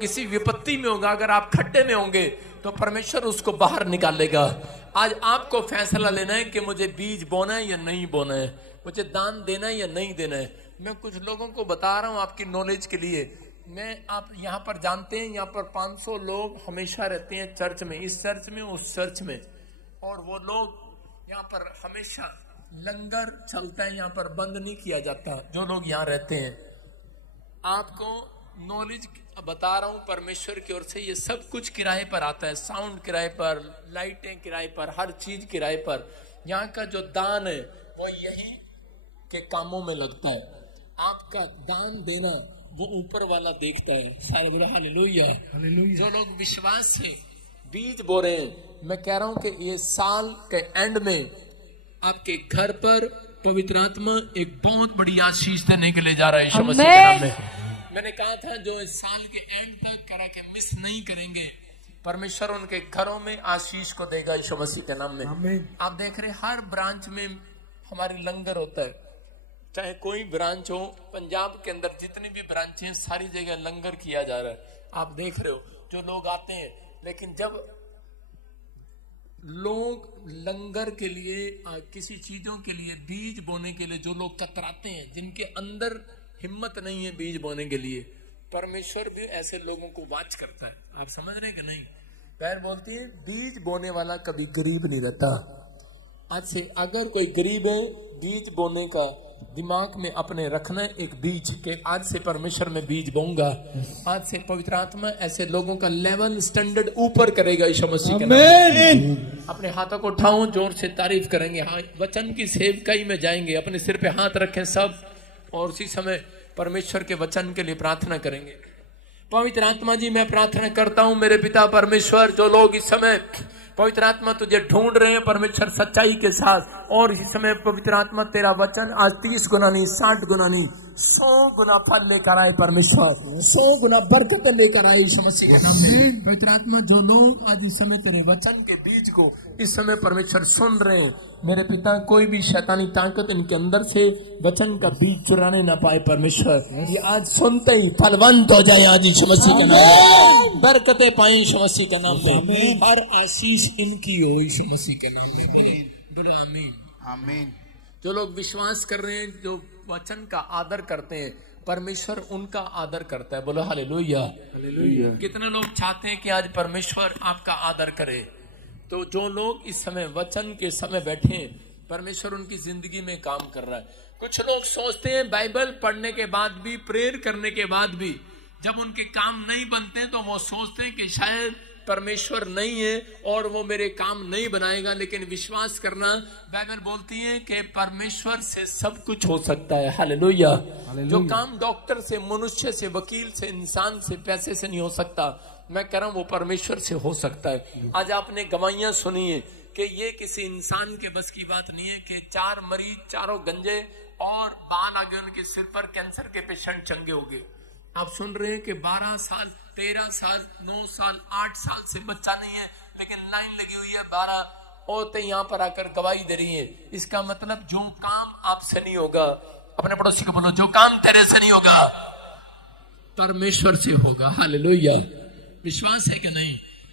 किसी विपत्ति में होगा, अगर आप खड्डे में होंगे तो परमेश्वर उसको बाहर निकालेगा। आज आपको फैसला लेना है कि मुझे बीज बोना है या नहीं बोना है, मुझे दान देना है या नहीं देना है। मैं कुछ लोगों को बता रहा हूं आपकी नॉलेज के लिए। आप यहाँ पर जानते हैं, यहाँ पर 500 लोग हमेशा रहते हैं चर्च में, इस चर्च में, उस चर्च में, और वो लोग यहाँ पर हमेशा लंगर चलता है, यहाँ पर बंद नहीं किया जाता। जो लोग यहाँ रहते हैं, आपको नॉलेज बता रहा हूं परमेश्वर की ओर से, ये सब कुछ किराए पर आता है। साउंड किराए पर, लाइटें किराए पर, हर चीज किराए पर। यहाँ का जो दान है वो यही के कामों में लगता है। आपका दान देना वो ऊपर वाला देखता है। सारे बोलो हालेलुया। जो लोग विश्वास से बीज बो रहे हैं, मैं कह रहा हूं कि ये साल के एंड में आपके घर पर पवित्र आत्मा एक बहुत बड़ी आशीष देने के लिए जा रहा है यीशु मसीह के नाम में। मैंने कहा था जो इस साल के एंड तक करा के मिस नहीं करेंगे, परमेश्वर उनके घरों में आशीष को देगा यीशु मसीह के नाम में। आप देख रहे हर ब्रांच में हमारी लंगर होता है, चाहे कोई ब्रांच हो। पंजाब के अंदर जितनी भी ब्रांच हैं, सारी जगह लंगर किया जा रहा है। आप देख रहे हो जो लोग आते हैं, लेकिन जब लोग लंगर के लिए, किसी चीजों के लिए, बीज बोने के लिए जो लोग कतराते हैं, जिनके अंदर हिम्मत नहीं है बीज बोने के लिए, परमेश्वर भी ऐसे लोगों को वाच करता है। आप समझ रहे कि नहीं? पैर बोलती है बीज बोने वाला कभी गरीब नहीं रहता। आज से अगर कोई गरीब है, बीज बोने का दिमाग में अपने रखना है एक बीज के, आज से परमेश्वर में बीज बोऊंगा। आज से पवित्र आत्मा ऐसे लोगों का लेवल स्टैंडर्ड ऊपर करेगा यीशु मसीह के नाम। अपने हाथों को उठाओ, जोर से तारीफ करेंगे। हाँ, वचन की सेवकाई में जाएंगे, अपने सिर पे हाथ रखें सब, और उसी समय परमेश्वर के वचन के लिए प्रार्थना करेंगे। पवित्र आत्मा जी, मैं प्रार्थना करता हूं मेरे पिता परमेश्वर, जो लोग इस समय पवित्र आत्मा तुझे ढूंढ रहे हैं परमेश्वर सच्चाई के साथ, और इस समय पवित्र आत्मा तेरा वचन आज 30 गुना नहीं, 60 गुना नहीं, 100 गुना फल लेकर आए परमेश्वर, 100 गुना बरकत लेकर आए इस मसीह के नाम में। पवित्र आत्मा, जो लोग आज इस समय तेरे वचन के बीज को इस समय परमेश्वर सुन रहे हैं, मेरे पिता, कोई भी शैतानी ताकत इनके अंदर से वचन का बीज चुराने ना पाए परमेश्वर। ये आज सुनते ही फलवंत हो जाए आज यीशु मसीह के नाम में, बरकतें पाए यीशु मसीह के नाम में, हर आशीष इनकी हो यीशु मसीह के नाम में। बोलो आमीन आमीन। जो लोग विश्वास कर रहे हैं, जो वचन का आदर करते हैं, परमेश्वर उनका आदर करता है। बोलो हालेलुया हालेलुया। कितने लोग चाहते हैं कि आज परमेश्वर आपका आदर करे? तो जो लोग इस समय वचन के समय बैठे हैं, परमेश्वर उनकी जिंदगी में काम कर रहा है। कुछ लोग सोचते हैं बाइबल पढ़ने के बाद भी, प्रेयर करने के बाद भी, जब उनके काम नहीं बनते तो वो सोचते हैं कि शायद परमेश्वर नहीं है और वो मेरे काम नहीं बनाएगा। लेकिन विश्वास करना, बाइबल बोलती है कि परमेश्वर से सब कुछ हो सकता है। हालेलुया। जो काम डॉक्टर से, मनुष्य से, वकील से, इंसान से, पैसे से नहीं हो सकता, मैं कह रहा हूं वो परमेश्वर से हो सकता है। आज आपने गवाहियां सुनी है कि ये किसी इंसान के बस की बात नहीं है कि 4 मरीज, चारों गंजे, और बाल आ गए उनके सिर पर, कैंसर के पेशेंट चंगे हो गए। आप सुन रहे हैं कि 12 साल, 13 साल, 9 साल, 8 साल से बच्चा नहीं है, लेकिन लाइन लगी हुई है, 12 औरतें यहाँ पर आकर गवाही दे रही हैं। इसका मतलब जो काम आपसे नहीं होगा, अपने पड़ोसी को बोलो, जो काम तेरे से नहीं होगा परमेश्वर से होगा। हालेलुया। विश्वास है कि नहीं?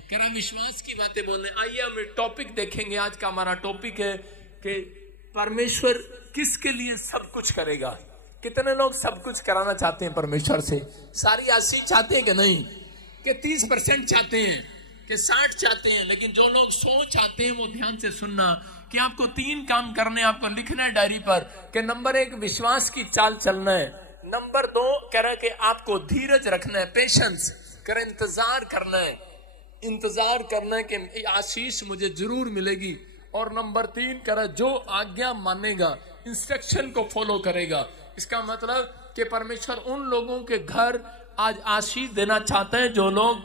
कह रहा विश्वास की बातें बोलने। आइए हम टॉपिक देखेंगे। आज का हमारा टॉपिक है कि परमेश्वर किसके लिए सब कुछ करेगा। कितने लोग सब कुछ कराना चाहते हैं परमेश्वर से? सारी आशीष चाहते हैं कि नहीं? कि 30% चाहते हैं, कि 60 चाहते हैं? लेकिन जो लोग 100 चाहते हैं, वो ध्यान से सुनना कि आपको 3 काम करने, आपको लिखना है डायरी पर कि नंबर 1 विश्वास की चाल चलना है, नंबर 2 कह रहा कि आपको धीरज रखना है, पेशेंस कर, इंतजार करना है, इंतजार करना है कि आशीष मुझे जरूर मिलेगी, और नंबर 3 कह रहा जो आज्ञा मानेगा, इंस्ट्रक्शन को फॉलो करेगा। इसका मतलब कि परमेश्वर उन लोगों के घर आज आशीष देना चाहते हैं जो लोग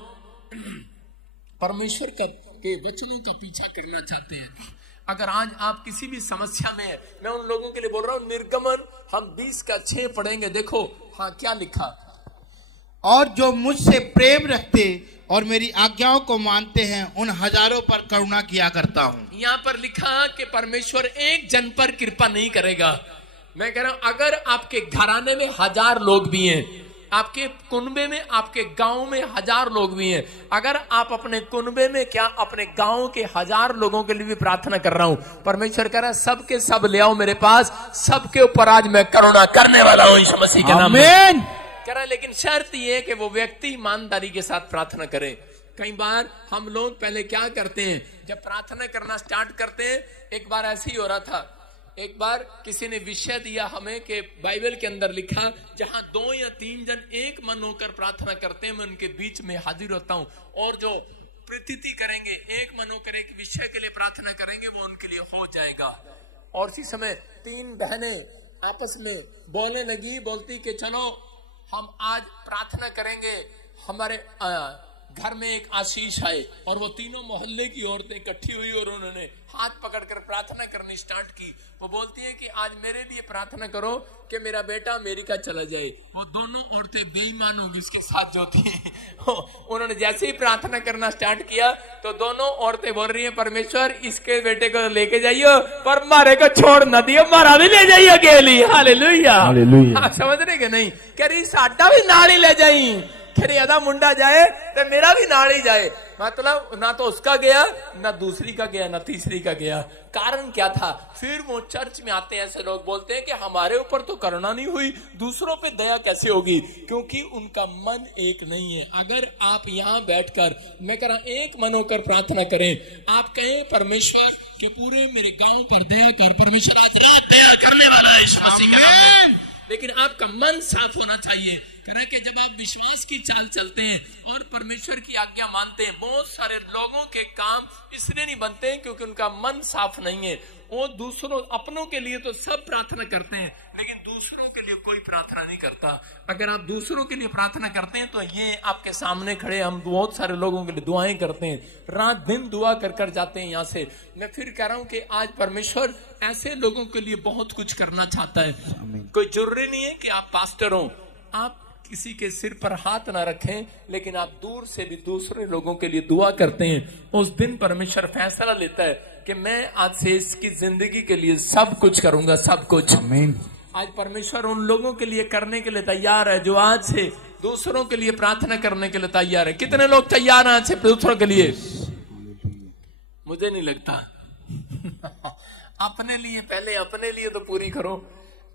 परमेश्वर के वचनों का पीछा करना चाहते हैं। अगर आज आप किसी भी समस्या में है, मैं उन लोगों के लिए बोल रहा हूं, निर्गमन हम 20 का 6 पढ़ेंगे। देखो हाँ क्या लिखा, और जो मुझसे प्रेम रखते और मेरी आज्ञाओं को मानते हैं, उन हजारों पर करुणा किया करता हूं। यहाँ पर लिखा कि परमेश्वर एक जन पर कृपा नहीं करेगा। मैं कह रहा हूं, अगर आपके घराने में 1000 लोग भी हैं, आपके कुनबे में, आपके गांव में 1000 लोग भी हैं। अगर आप अपने कुनबे में क्या अपने गांव के 1000 लोगों के लिए भी प्रार्थना कर रहा हूं, परमेश्वर कह रहा है सबके सब ले आओ मेरे पास, सबके ऊपर आज मैं करुणा करने वाला हूं यीशु मसीह के नाम में। कह रहा है लेकिन शर्त यह है कि वो व्यक्ति ईमानदारी के साथ प्रार्थना करे। कई बार हम लोग पहले क्या करते हैं, जब प्रार्थना करना स्टार्ट करते हैं, एक बार ऐसे ही हो रहा था, एक बार किसी ने विषय दिया हमें कि बाइबल के अंदर लिखा जहां 2 या 3 जन एक मन होकर प्रार्थना करते हैं, मैं उनके बीच में हाजिर होता हूं, और जो प्रतीति करेंगे, एक मन होकर एक विषय के लिए प्रार्थना करेंगे, वो उनके लिए हो जाएगा। और इसी समय 3 बहनें आपस में बोलने लगी, बोलती कि चलो हम आज प्रार्थना करेंगे, हमारे घर में एक आशीष आए। और वो तीनों मोहल्ले की औरतें इकट्ठी हुई और उन्होंने हाथ पकड़कर प्रार्थना करनी स्टार्ट की। वो बोलती है कि आज मेरे लिए प्रार्थना करो कि मेरा बेटा अमेरिका चला जाए। वो दोनों औरतें बेईमान होंगी इसके साथ जो थी। उन्होंने जैसे ही प्रार्थना करना स्टार्ट किया तो दोनों औरतें बोल रही है परमेश्वर इसके बेटे को लेके जाइयो, पर मारे को छोड़ न दियो, मारा भी ले जाइए अकेली। Hallelujah, hallelujah. समझ रहे कि नहीं? कह रही साडा भी नाल ही ले जाई, आधा मुंडा जाए तो मेरा भी नाड़ ही जाए। मतलब ना तो उसका गया, ना दूसरी का गया, ना तीसरी का गया। कारण क्या था? फिर वो चर्च में आते हैं ऐसे लोग बोलते हैं कि हमारे ऊपर तो करुणा नहीं हुई, दूसरों पे दया कैसे होगी? क्योंकि उनका मन एक नहीं है। अगर आप यहाँ बैठकर, मैं कह रहा एक मन होकर प्रार्थना करें, आप कहें परमेश्वर के पूरे मेरे गांव पर दया कर, परमेश्वर आज रात दया करने वाला है यीशु मसीह के नाम में। लेकिन आपका मन साफ होना चाहिए। कि जब आप विश्वास की चाल चलते हैं और परमेश्वर की आज्ञा मानते हैं, बहुत सारे लोगों के काम इसलिए नहीं बनते हैं क्योंकि उनका मन साफ नहीं है। वो दूसरों, अपनों के लिए तो सब प्रार्थना करते हैं, लेकिन दूसरों के लिए कोई प्रार्थना नहीं करता। अगर आप दूसरों के लिए प्रार्थना करते हैं तो ये आपके सामने खड़े हम बहुत सारे लोगों के लिए दुआएं करते हैं, रात दिन दुआ कर कर जाते हैं यहाँ से। मैं फिर कह रहा हूँ कि आज परमेश्वर ऐसे लोगों के लिए बहुत कुछ करना चाहता है। कोई जरूरी नहीं है कि आप पास्टर हो, आप किसी के सिर पर हाथ ना रखें, लेकिन आप दूर से भी दूसरे लोगों के लिए दुआ करते हैं। उस दिन परमेश्वर फैसला लेता है कि मैं आज से इसकी जिंदगी के लिए सब कुछ करूंगा, सब कुछ। आमीन। आज परमेश्वर उन लोगों के लिए करने के लिए तैयार है जो आज से दूसरों के लिए प्रार्थना करने के लिए तैयार है। कितने लोग तैयार हैं आज से दूसरों के लिए? मुझे नहीं लगता। अपने लिए पहले, अपने लिए तो पूरी करो।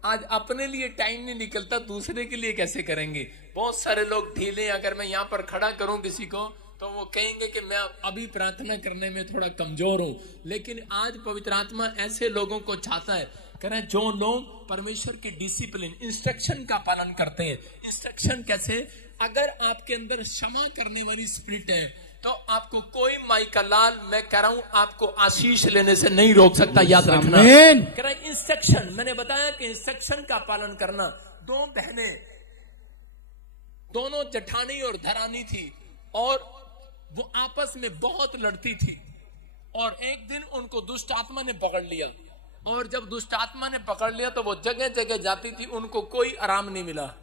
आज अपने लिए टाइम नहीं निकलता, दूसरे के लिए कैसे करेंगे? बहुत सारे लोग ढीले। अगर मैं यहाँ पर खड़ा करूं किसी को तो वो कहेंगे कि मैं अभी प्रार्थना करने में थोड़ा कमजोर हूं। लेकिन आज पवित्र आत्मा ऐसे लोगों को चाहता है, कह रहे हैं जो लोग परमेश्वर की डिसिप्लिन, इंस्ट्रक्शन का पालन करते हैं। इंस्ट्रक्शन कैसे? अगर आपके अंदर क्षमा करने वाली स्पिरिट है तो आपको कोई माई का लाल, मैं कह रहा हूं, आपको आशीष लेने से नहीं रोक सकता। याद रखना। कह रहा है इंस्ट्रक्शन, मैंने बताया कि इंस्ट्रक्शन का पालन करना। 2 बहनें, दोनों जठानी और धरानी थी और वो आपस में बहुत लड़ती थी। और एक दिन उनको दुष्ट आत्मा ने पकड़ लिया, और जब दुष्ट आत्मा ने पकड़ लिया तो वो जगह जगह जाती थी, उनको कोई आराम नहीं मिला।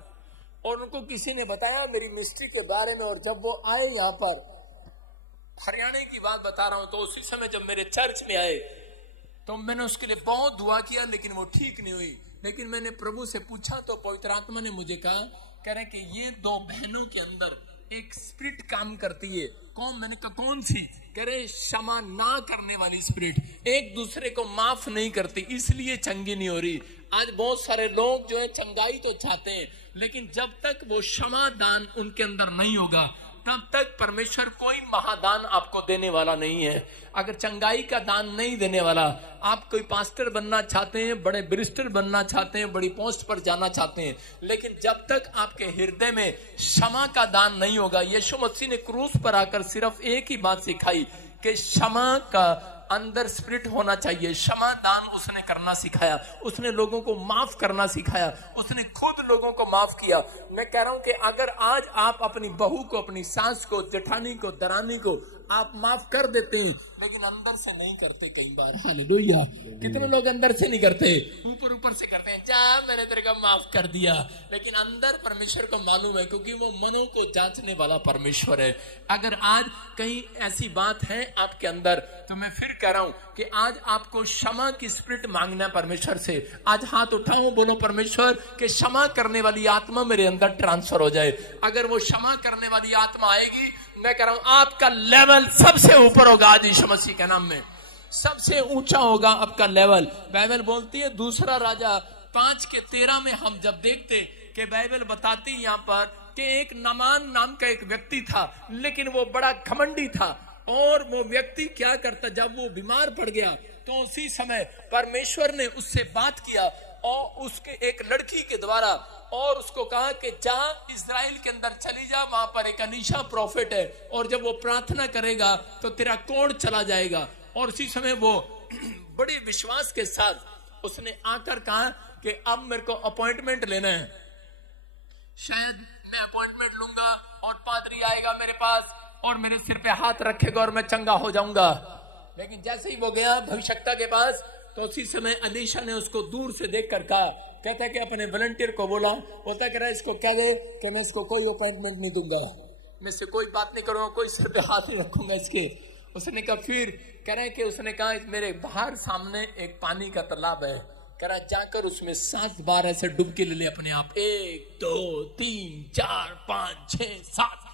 और उनको किसी ने बताया मेरी मिस्ट्री के बारे में। और जब वो आए यहाँ पर, हरियाणा की बात बता रहा हूं, तो उसी समय जब मेरे चर्च में आए तो मैंने उसके लिए बहुत दुआ किया, लेकिन वो ठीक नहीं हुई। लेकिन मैंने प्रभु से पूछा तो पवित्र आत्मा ने मुझे कहा, कह रहे कि ये 2 बहनों के अंदर एक स्पिरिट काम करती है। कौन? मैंने कहा कौन सी? कह रहे क्षमा ना करने वाली स्पिरिट, एक दूसरे को माफ नहीं करती, इसलिए चंगी नहीं हो रही। आज बहुत सारे लोग जो है चंगाई तो चाहते हैं, लेकिन जब तक वो क्षमा दान उनके अंदर नहीं होगा तब तक परमेश्वर कोई महादान आपको देने वाला नहीं है। अगर चंगाई का दान नहीं देने वाला, आप कोई पास्टर बनना चाहते हैं, बड़े बैरिस्टर बनना चाहते हैं, बड़ी पोस्ट पर जाना चाहते हैं, लेकिन जब तक आपके हृदय में क्षमा का दान नहीं होगा। यीशु मसीह ने क्रूस पर आकर सिर्फ एक ही बात सिखाई कि क्षमा का अंदर स्पिरिट होना चाहिए। क्षमा दान उसने करना सिखाया, उसने लोगों को माफ करना सिखाया, उसने खुद लोगों को माफ किया। मैं कह रहा हूं कि अगर आज आप अपनी बहू को, अपनी सास को, जेठानी को, दरानी को आप माफ कर देते हैं लेकिन अंदर से नहीं करते कई बार। हालेलुया। कितने लोग अंदर से नहीं करते, ऊपर ऊपर से करते हैं, जा मैंने तेरे को माफ कर दिया, लेकिन अंदर परमेश्वर को मालूम है क्योंकि वो मनों को जांचने वाला परमेश्वर है। अगर आज कहीं ऐसी बात है आपके अंदर तो मैं फिर कह रहा हूं कि आज आपको क्षमा की स्पिरिट मांगना है परमेश्वर से। आज हाथ उठाओ, बोलो परमेश्वर कि क्षमा करने वाली आत्मा मेरे अंदर ट्रांसफर हो जाए। अगर वो क्षमा करने वाली आत्मा आएगी, मैं कह रहा हूं आपका लेवल सबसे ऊपर होगा। आज यीशु मसीह के नाम में सबसे ऊंचा होगा आपका लेवल। बाइबल बोलती है दूसरा राजा 5:13 में हम जब देखते कि बाइबल बताती यहाँ पर कि एक नामान नाम का एक व्यक्ति था, लेकिन वो बड़ा घमंडी था। और वो व्यक्ति क्या करता, जब वो बीमार पड़ गया तो उसी समय परमेश्वर ने उससे बात किया और उसके एक लड़की के द्वारा, और उसको कहा कि जा इस्राएल के अंदर चली जा, वहां पर एक अनीशा प्रॉफिट है, और जब वो प्रार्थना करेगा तो तेरा कोढ़ चला जाएगा। और उसी समय वो बड़े विश्वास के साथ उसने आकर कहा कि अब मेरे को अपॉइंटमेंट लेना है, शायद मैं अपॉइंटमेंट लूंगा और पादरी आएगा मेरे पास और मेरे सिर पे हाथ रखेगा और मैं चंगा हो जाऊंगा। लेकिन जैसे ही वो गया भविष्यवक्ता के पास तो उसी समय अलीशा ने उसको दूर से देखकर कहा, कहता है कि अपने वॉलंटियर को बोला, बोलता कह रहा है इसको क्या दे कि मैं इसको कोई अपॉइंटमेंट नहीं दूंगा, मैं इससे कोई बात नहीं करूंगा, कोई सिर पे हाथ नहीं रखूंगा इसके। उसने कहा, फिर कह रहे कि उसने कहा मेरे बाहर सामने एक पानी का तालाब है, कह रहा जाकर उसमें 7 बार ऐसे डुबकी ले ले अपने आप, 1 2 3 4 5 6 7।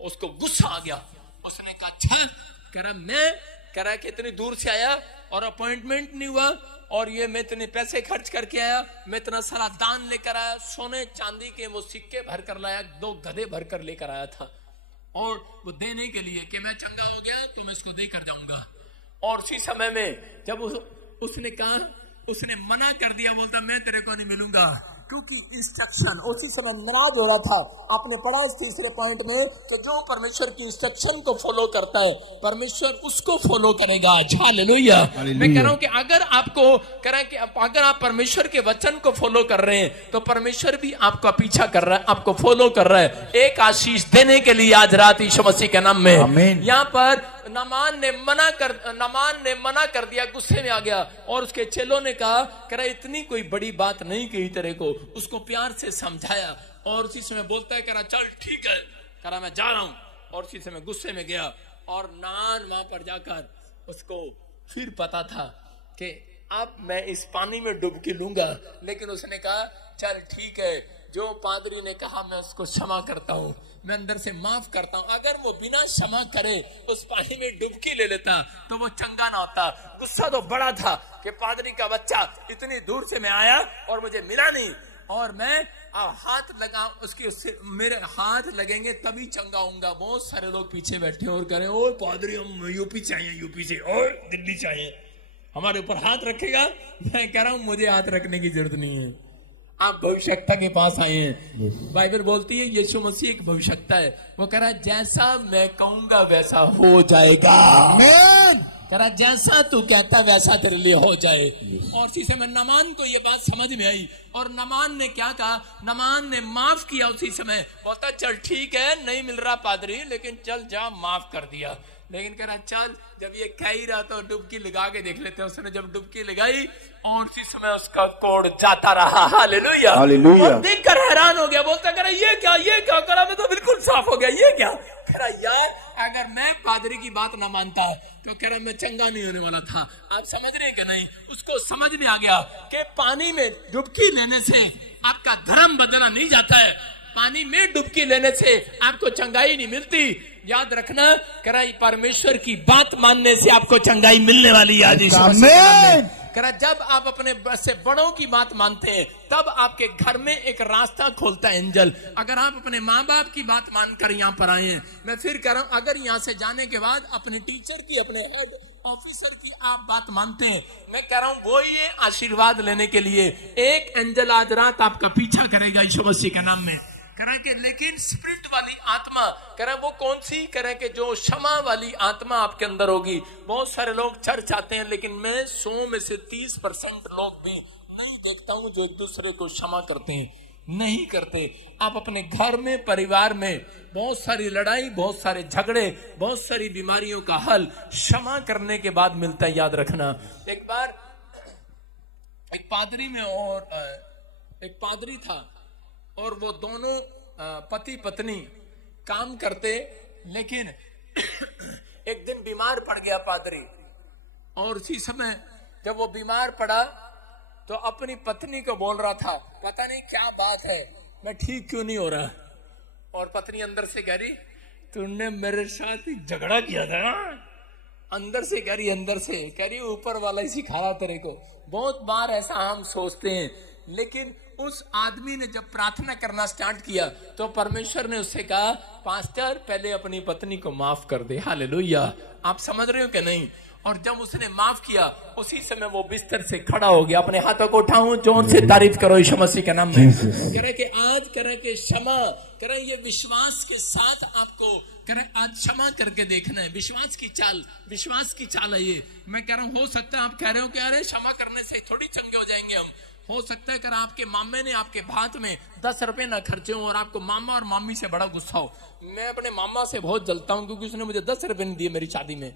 उसको गुस्सा आ गया, उसने कहा अच्छा, कह रहा मैं कह रहा कि इतनी दूर से आया और अपॉइंटमेंट नहीं हुआ, और ये मैं इतने पैसे खर्च करके आया, मैं इतना सारा दान लेकर आया, सोने चांदी के वो सिक्के भर कर लाया, 2 गधे भर कर लेकर आया था, और वो देने के लिए कि मैं चंगा हो गया तो मैं इसको देकर जाऊंगा। और उसी समय में जब उसने कहा, उसने मना कर दिया, बोलता मैं तेरे को नहीं मिलूंगा, क्योंकि इंस्ट्रक्शन उसी समय नाराज हो रहा था। आपने पढ़ा इस तीसरे पॉइंट में कि जो परमेश्वर की इंस्ट्रक्शन को फॉलो करता है परमेश्वर उसको फॉलो करेगा। हालेलुया। मैं कह रहा हूं कि अगर आपको कह रहा है कि अगर आप परमेश्वर के वचन को फॉलो कर रहे हैं तो परमेश्वर भी आपका पीछा कर रहा है, आपको फॉलो कर रहा है, एक आशीष देने के लिए आज रात यीशु मसीह के नाम में। यहाँ पर नामान ने मना कर दिया, गुस्से में आ गया, और उसके चेलों ने कहा कह रहा इतनी कोई बड़ी बात नहीं कही तेरे को, उसको प्यार से समझाया, और उसी समय बोलता है कह रहा चल ठीक है, कह रहा मैं जा रहा हूं, और उसी समय गुस्से में गया। और नान वहां पर जाकर उसको फिर पता था कि अब मैं इस पानी में डुबकी लूंगा, लेकिन उसने कहा चल ठीक है, जो पादरी ने कहा मैं उसको क्षमा करता हूं, मैं अंदर से माफ करता हूं। अगर वो बिना क्षमा करे उस पानी में डुबकी ले लेता तो वो चंगा ना होता। गुस्सा तो बड़ा था कि पादरी का बच्चा इतनी दूर से मैं आया और मुझे मिला नहीं, और मैं हाथ लगा उसके मेरे हाथ लगेंगे तभी चंगा होऊंगा। बहुत सारे लोग पीछे बैठे और कह रहे हैं, ओ पादरी हम यूपी चाहिए, यूपी से और दिल्ली चाहिए, हमारे ऊपर हाथ रखेगा। मैं कह रहा हूं मुझे हाथ रखने की जरूरत नहीं है, आप भविष्यवक्ता के पास आए हैं। बाइबल बोलती है यीशु मसीह एक भविष्यवक्ता है, वो कह रहा है जैसा मैं कहूंगा वैसा हो जाएगा। कह रहा जैसा तू कहता वैसा तेरे लिए हो जाए। और उसी समय नमान को ये बात समझ में आई, और नमान ने क्या कहा, नमान ने माफ किया उसी समय, बोलता चल ठीक है नहीं मिल रहा पादरी, लेकिन चल जा, माफ कर दिया। लेकिन कह रहा चल, जब ये कह ही रहा तो डुबकी लगा के देख लेते। उसने जब डुबकी लगाई और उसी समय उसका कोढ़ जाता रहा। Hallelujah, hallelujah. और देखकर हैरान हो गया, बोलता कह रहा ये क्या करा, मैं तो बिल्कुल साफ हो गया, ये क्या। कह रहा यार अगर मैं पादरी की बात ना मानता तो कह रहा मैं चंगा नहीं होने वाला था। आप समझ रहे हैं कि नहीं? उसको समझ में आ गया कि पानी में डुबकी लेने से आपका धर्म बदलना नहीं जाता है, पानी में डुबकी लेने से आपको चंगाई नहीं मिलती। याद रखना, करा परमेश्वर की बात मानने से आपको चंगाई मिलने वाली है। करा जब आप अपने से बड़ों की बात मानते हैं तब आपके घर में एक रास्ता खोलता है एंजल। अगर आप अपने माँ बाप की बात मानकर यहाँ पर आए हैं, मैं फिर कह रहा हूँ अगर यहाँ से जाने के बाद अपने टीचर की, अपने हेड ऑफिसर की आप बात मानते हैं, मैं कह रहा हूँ वो ये आशीर्वाद लेने के लिए एक एंजल आज रात आपका पीछा करेगा यीशु मसीह के नाम में। करें कि लेकिन स्पिरिट वाली आत्मा करें वो कौन सी, करें कि जो क्षमा वाली आत्मा आपके अंदर होगी। बहुत सारे लोग चर्च आते हैं, लेकिन मैं 100 में से 30% लोग भी नहीं देखता हूं जो एक दूसरे को क्षमा करते हैं। नहीं करते। आप अपने घर में, परिवार में बहुत सारी लड़ाई, बहुत सारे झगड़े, बहुत सारी बीमारियों का हल क्षमा करने के बाद मिलता है, याद रखना। एक बार एक पादरी में और एक पादरी था और वो दोनों पति पत्नी काम करते, लेकिन एक दिन बीमार पड़ गया पादरी, और उसी समय जब वो बीमार पड़ा तो अपनी पत्नी को बोल रहा था, पता नहीं क्या बात है, मैं ठीक क्यों नहीं हो रहा। और पत्नी अंदर से कह रही, तूने मेरे साथ झगड़ा किया था। अंदर से कह रही, अंदर से कह रही, ऊपर वाला ही सिखा रहा तेरे को। बहुत बार ऐसा हम सोचते हैं, लेकिन उस आदमी ने जब प्रार्थना करना स्टार्ट किया तो परमेश्वर ने उससे कहा, पास्टर पहले अपनी पत्नी को माफ कर दे। हालेलुया। आप समझ रहे हो कि नहीं? और जब उसने माफ किया उसी समय वो बिस्तर से खड़ा हो गया। अपने हाथों को उठाऊं, जोर से तारीफ करो यीशु मसीह के नाम में। कह रहे कि आज कह रहे कि क्षमा, कह रहे ये विश्वास के साथ आपको कह रहे आज क्षमा करके देखना है। विश्वास की चाल, विश्वास की चाल है ये। मैं कह रहा हूं, हो सकता है आप कह रहे हो कि अरे क्षमा करने से थोड़ी चंगे हो जाएंगे हम। हो सकता है अगर आपके मामे ने आपके भात में 10 रुपए ना खर्चे हो और आपको मामा और मामी से बड़ा गुस्सा हो। मैं अपने मामा से बहुत जलता हूं क्योंकि उसने मुझे 10 रुपए नहीं दिए मेरी शादी में,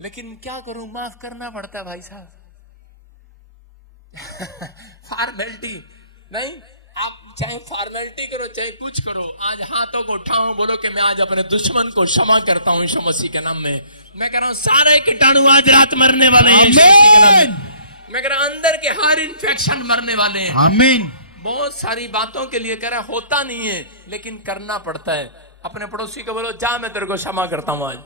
लेकिन क्या करूं, माफ करना पड़ता है भाई साहब। फॉर्मेलिटी नहीं, आप चाहे फॉर्मेलिटी करो चाहे कुछ करो, आज हाथों को उठाओ, बोलो कि मैं आज अपने दुश्मन को क्षमा करता हूं यीशु मसीह के नाम में। मैं कह रहा हूं सारे कीटाणु आज रात मरने वाले हैं यीशु मसीह के नाम में। मैं कह रहा हूं अंदर के हर इन्फेक्शन मरने वाले हैं। आमीन। बहुत सारी बातों के लिए कह रहा होता नहीं है, लेकिन करना पड़ता है। अपने पड़ोसी को बोलो, जा मैं तेरे को क्षमा करता हूं आज।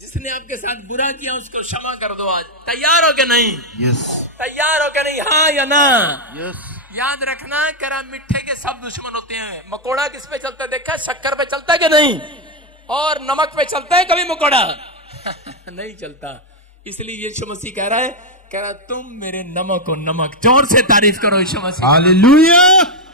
जिसने आपके साथ बुरा किया उसको क्षमा कर दो आज। तैयार हो क्या नहीं? यस। तैयार हो क्या नहीं? हाँ या ना? यस। याद रखना, करा मिठे के सब दुश्मन होते हैं। मकोड़ा किस पे चलता है देखा? शक्कर पे चलता है क्या नहीं? और नमक पे चलता है कभी मकोड़ा? नहीं चलता। इसलिए यीशु मसीह कह रहा है, कह रहा तुम मेरे नमक हो नमक। जोर से तारीफ करो यीशु मसीह। हालेलुया।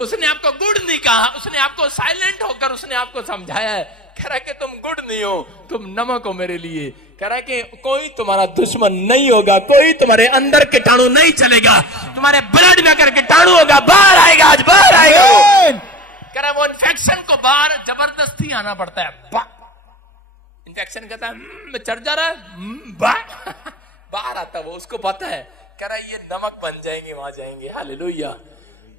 उसने आपको गुड नहीं कहा, उसने आपको साइलेंट होकर उसने आपको समझाया है। कह रहा है कि तुम गुड नहीं हो, तुम नमक हो मेरे लिए। कह रहा है कि कोई तुम्हारा दुश्मन नहीं होगा, कोई तुम्हारे अंदर कीटाणु नहीं चलेगा, तुम्हारे ब्लड में अगर कीटाणु होगा बाहर आएगा, आज बाहर आएगा। कह रहा है वो इन्फेक्शन को बाहर जबरदस्ती आना पड़ता है। इन्फेक्शन कहता है चढ़ जा रहा है, बाहर आता वो, उसको पता है। कह रहा है ये नमक बन जाएंगे, वहां जाएंगे। हालेलुया।